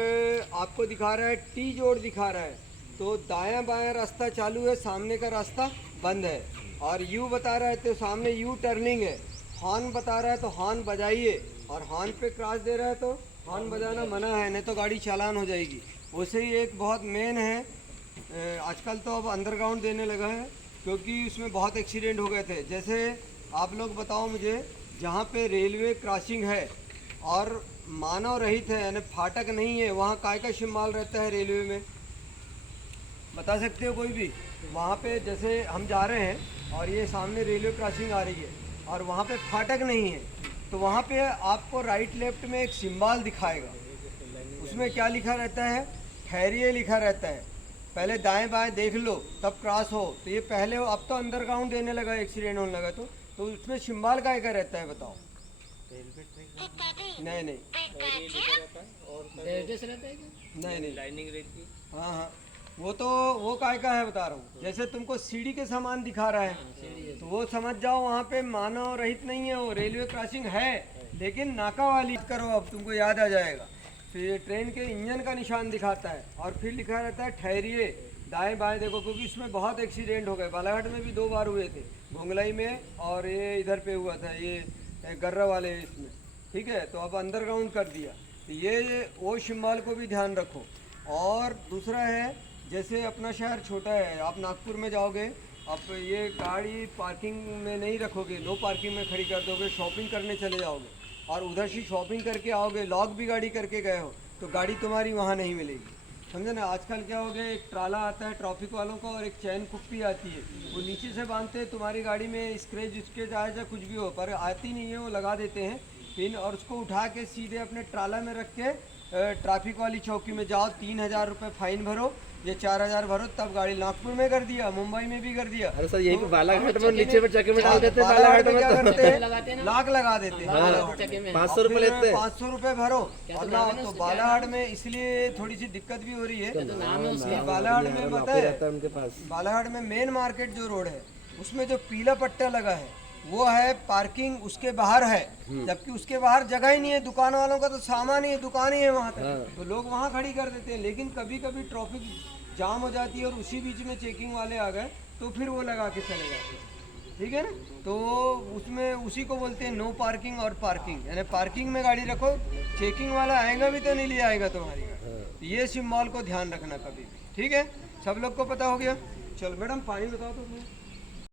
आपको दिखा रहा है टी जोड़ दिखा रहा है, तो दायां बायां रास्ता चालू है, सामने का रास्ता बंद है। और यू बता रहा है तो सामने यू टर्निंग है। हॉर्न बता रहा है तो हॉर्न बजाइए, और हॉर्न पे क्रॉस दे रहा है तो हॉर्न बजाना मना है, नहीं तो गाड़ी चालान हो जाएगी। वैसे ही एक बहुत मेन है, आजकल तो अब अंडरग्राउंड देने लगा है, क्योंकि उसमें बहुत एक्सीडेंट हो गए थे। जैसे आप लोग बताओ मुझे, जहाँ पे रेलवे क्रॉसिंग है और मानव रहित है, यानी फाटक नहीं है, वहाँ काय का सिंबल रहता है रेलवे में? बता सकते हो कोई भी? वहाँ पे जैसे हम जा रहे हैं और ये सामने रेलवे क्रॉसिंग आ रही है और वहाँ पे फाटक नहीं है, तो वहाँ पे आपको राइट लेफ्ट में एक सिंबल दिखाएगा। उसमें क्या लिखा रहता है? ठहरिए लिखा रहता है। पहले दाएं बाएं देख लो तब क्रॉस हो। तो ये पहले हो, अब तो अंडरग्राउंड देने लगा, एक्सीडेंट होने लगा। तो उसमें सिंबल का क्या रहता है बताओ? नहीं नहीं नहीं लाइनिंग रहती है। हाँ, वो तो वो काय का है बता रहा हूँ। जैसे तुमको सीढ़ी के सामान दिखा रहा है तो वो समझ जाओ वहाँ पे मानव रहित नहीं है, वो रेलवे क्रॉसिंग है लेकिन नाका वाली करो। अब तुमको याद आ जाएगा। फिर ट्रेन के इंजन का निशान दिखाता है और फिर लिखा रहता है ठहरिए, दाएं बाएं देखो, क्योंकि इसमें बहुत एक्सीडेंट हो गए। बालाघाट में भी 2 बार हुए थे, घोंगलाई में और ये इधर पे हुआ था, ये गर्रा वाले इसमें। ठीक है, तो अब अंडरग्राउंड कर दिया। तो ये वो सिंबल को भी ध्यान रखो। और दूसरा है, जैसे अपना शहर छोटा है, आप नागपुर में जाओगे, आप ये गाड़ी पार्किंग में नहीं रखोगे, नो पार्किंग में खड़ी कर दोगे, शॉपिंग करने चले जाओगे और उधर से शॉपिंग करके आओगे, लॉक भी गाड़ी करके गए हो तो गाड़ी तुम्हारी वहाँ नहीं मिलेगी। समझे ना? आजकल क्या हो गया, एक ट्राला आता है ट्रैफिक वालों का और एक चैन कुप्पी आती है, वो नीचे से बांधते हैं, तुम्हारी गाड़ी में स्क्रैच स्क्रैच आए या कुछ भी हो, पर आती नहीं है, वो लगा देते हैं पिन और उसको उठा के सीधे अपने ट्राला में रख के ट्रैफिक वाली चौकी में जाओ, 3000 रुपये फाइन भरो, ये 4000 भरो, तब गाड़ी। नागपुर में कर दिया, मुंबई में भी कर दिया। अरे सर यही पे बालाघाट में नीचे पे चक्के में डाल देते हैं। बालाघाट में क्या तो करते हैं? लाख लगा देते हैं, 500 रुपये लेते हैं। 500 रुपये भरो और ना। तो बालाघाट में इसलिए थोड़ी सी दिक्कत भी हो रही है। बालाघाट में पता है, उनके पास बालाघाट में मेन मार्केट जो रोड है उसमें जो पीला पट्टा लगा है वो है पार्किंग, उसके बाहर है, जबकि उसके बाहर जगह ही नहीं है। दुकान वालों का तो सामान ही है, दुकान ही है वहाँ तक, तो लोग वहाँ खड़ी कर देते हैं। लेकिन कभी कभी ट्रैफिक जाम हो जाती है और उसी बीच में चेकिंग वाले आ गए तो फिर वो लगा के चले जाते हैं। ठीक है ना? तो उसमें उसी को बोलते हैं नो पार्किंग और पार्किंग, यानी पार्किंग में गाड़ी रखो, चेकिंग वाला आएगा भी तो नहीं ले आएगा तुम्हारी गाड़ी। ये सिंबल को ध्यान रखना कभी भी। ठीक है, सब लोग को पता हो गया? चलो मैडम पानी बताओ तो।